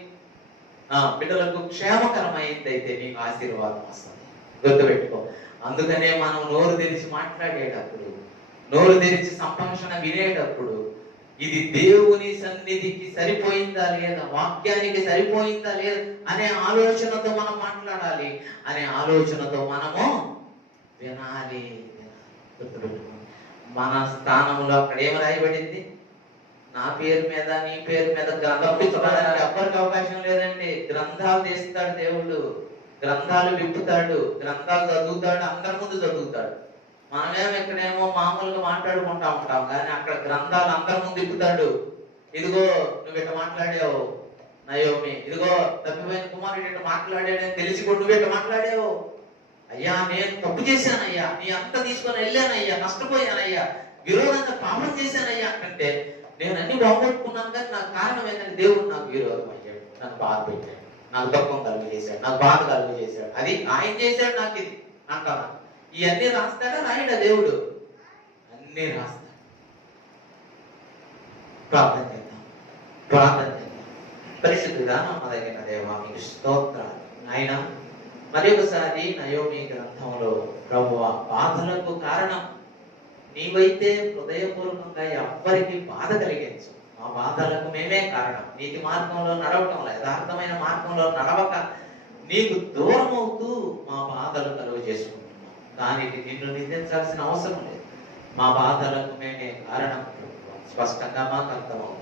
బిడ్డలకు క్షేమకరమైందైతే నీకు ఆశీర్వాదం వస్తుంది. గుర్తుపెట్టుకో. అందుకనే మనం నోరు తెరిచి మాట్లాడేటప్పుడు, నోరు తెరిచి సంభాషణ వినేటప్పుడు ఇది దేవుని సన్నిధికి సరిపోయిందా లేదా, వాక్యానికి సరిపోయిందా లేదా అనే ఆలోచనతో మనం మాట్లాడాలి, అనే ఆలోచనతో మనము వినాలి. గుర్తుపెట్టుకోండి, మన స్థానంలో అక్కడ ఏం రాయబడింది? నా పేరు మీద, నీ పేరు మీద గ్రంథం విప్పడానికి ఎవ్వరికి అవకాశం లేదండి. గ్రంథాలు తీస్తాడు దేవుడు, గ్రంథాలు విప్పుతాడు, గ్రంథాలు చదువుతాడు, అందరి ముందు చదువుతాడు. మనమేమో ఇక్కడేమో మామూలుగా మాట్లాడుకుంటా ఉంటాం, కానీ అక్కడ గ్రంథాలు అందరి ముందు విప్పుతాడు. ఇదిగో నువ్వు ఇట్లా మాట్లాడావు నయోమి, ఇదిగో తప్పిపోయిన కుమారుడు ఇట్లా మాట్లాడాడని తెలిసి కూడా నువ్వు ఇట్లా మాట్లాడావు. అయ్యా నేను తప్పు చేశానయ్యా, నీ అంతా తీసుకొని వెళ్ళానయ్యా, నష్టపోయానయ్యా, విరోధంగా పాపం చేశానయ్యా అంటే నేను అన్ని బాగొట్టుకున్నాను, కానీ నాకు కారణం ఏంటంటే దేవుడు నాకు విరోధం అయ్యాడు, నన్ను బాధ పెట్టాడు, నాకు దుఃఖం కలుగు చేశాడు, నాకు బాధ కలుగు చేశాడు. అది ఆయన చేశాడు నాకు ఇది అంటాను. ఇవన్నీ రాస్తాడా రాయడా దేవుడు? అన్నీ రాస్తాడు. ప్రార్థన చేద్దాం. ప్రార్థన చేద్దాం. పరిశుద్ధుడా నమ్మదగిన దేవా మీకు స్తోత్రాలు నాయన. మరి ఒకసారి నయోమి గ్రంథంలో ప్రభువా బాధలకు కారణం నీవైతే హృదయపూర్వకంగా ఎవ్వరికి బాధ కలిగించు. మా బాధలకు మేమే కారణం. నీతి మార్గంలో నడవటం, యథార్థమైన మార్గంలో నడవక నీకు దూరం అవుతూ మా బాధలు కలుగు చేసుకుంటున్నాం. దానికి నిన్ను నిందించాల్సిన అవసరం లేదు. మా బాధలకు మేమే కారణం స్పష్టంగా మాకు అర్థమవుతుంది.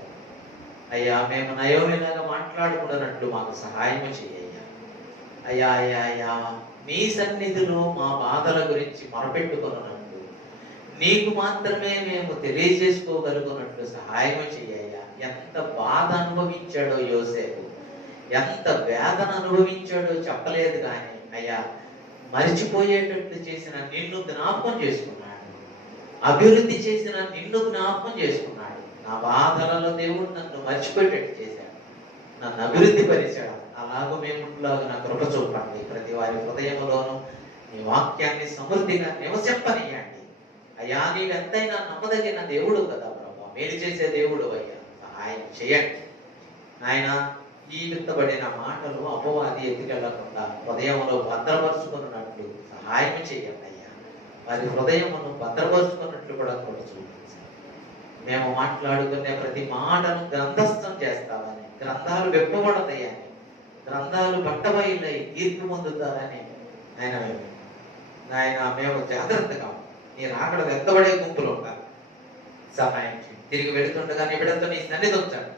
అయ్యా, మేము నయోమిలాగా మాట్లాడుకున్నట్లు మాకు సహాయం చేయ్యా. అయ్యా అయ్యా అయ్యా, నీ సన్నిధిలో మా బాధల గురించి మొరపెట్టుకున్నట్లు నీకు మాత్రమే మేము తెలియజేసుకోగలుగునట్లు సహాయం చేయ్యా. ఎంత బాధ అనుభవించాడో యోసేపు, ఎంత వేదన అనుభవించాడో చెప్పలేదు. కానీ అయ్యా, మరిచిపోయేటట్లు చేసిన నిన్ను జ్ఞాపకం చేసుకున్నాడు. అభివృద్ధి చేసిన నిన్ను జ్ఞాపకం చేసుకున్నాడు. నా బాధలలో దేవుడు నన్ను మర్చిపోయేటట్టు చేశాడు, నన్ను అభివృద్ధి పరిచాడు. అలాగూ మేములాగా నా కృప చూపండి. ప్రతి వారి హృదయంలోనూ నీ వాక్యాన్ని సమృద్ధిగా నివసింపనీయండి. అయ్యా, నీవెంతైనా నమ్మదగిన దేవుడు కదా ప్రభు, మేలు చేసే దేవుడు అయ్యా, సహాయం చేయండి నాయన. ఈ విత్తబడిన మాటలు అపవాది ఎత్తుకెళ్లకుండా హృదయంలో భద్రపరుచుకున్నట్లు సహాయం చేయండి అయ్యా. వారి హృదయమును భద్రపరుచుకున్నట్లు కూడా కృప చూపించండి. మేము మాట్లాడుకునే ప్రతి మాటను గ్రంథస్థం చేస్తామని, గ్రంథాలు వెప్పబడతాయని, గ్రంథాలు బట్టబయలై తీర్పు పొందుతారని నాయన మేము జాగ్రత్తగా నీ రాకడ వెత్తబడే గుంపులు ఉంటారు. సహాయం చేయండి. తిరిగి వెళుతుండగా నీ బిడ్డతో నీ సన్నిధి ఉంచండి.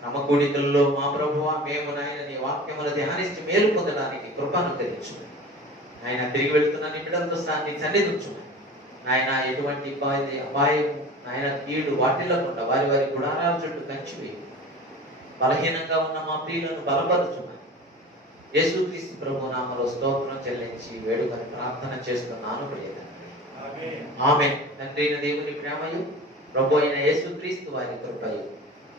క్రమకూడికల్లో మా ప్రభువా మేము నాయన నీ వాక్యములు ధ్యానించి మేలు పొందడానికి కృపను తెలుసు ఆయన. తిరిగి వెళుతున్న నీ బిడ్డలతో నీ సన్నిధి ఉంచుమని నాయన. ఎటువంటి అపాయం నాయన కీడు వాటిల్లకుండా వారి వారి గుడారాల చుట్టూ కంచి వేయి. బలహీనంగా ఉన్న మా ప్రియులను బలపరుచుమని యేసుక్రీస్తు ప్రభు నామములో స్తోత్రం చెల్లించి వేడుకొని ప్రార్థన చేస్తున్నాను ప్రియతండ్రి. ఆమేన్. తండ్రి అయిన దేవుని ప్రేమయు, ప్రభు అయిన యేసుక్రీస్తు వారి కృపయు,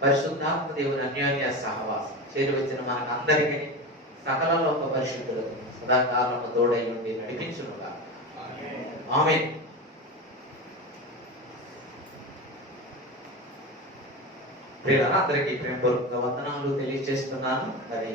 పరిశుద్ధాత్మ దేవుని అన్యోన్య సహవాసం చేరి వచ్చిన మనకు అందరికీ సకల లోక పరిశుద్ధులకు సదాకాలము తోడై ఉండి నడిపించునుగా. ఆమేన్. ప్రియులారా, అందరికీ ప్రేమపూర్వక వందనాలు తెలియజేస్తున్నాను. మరి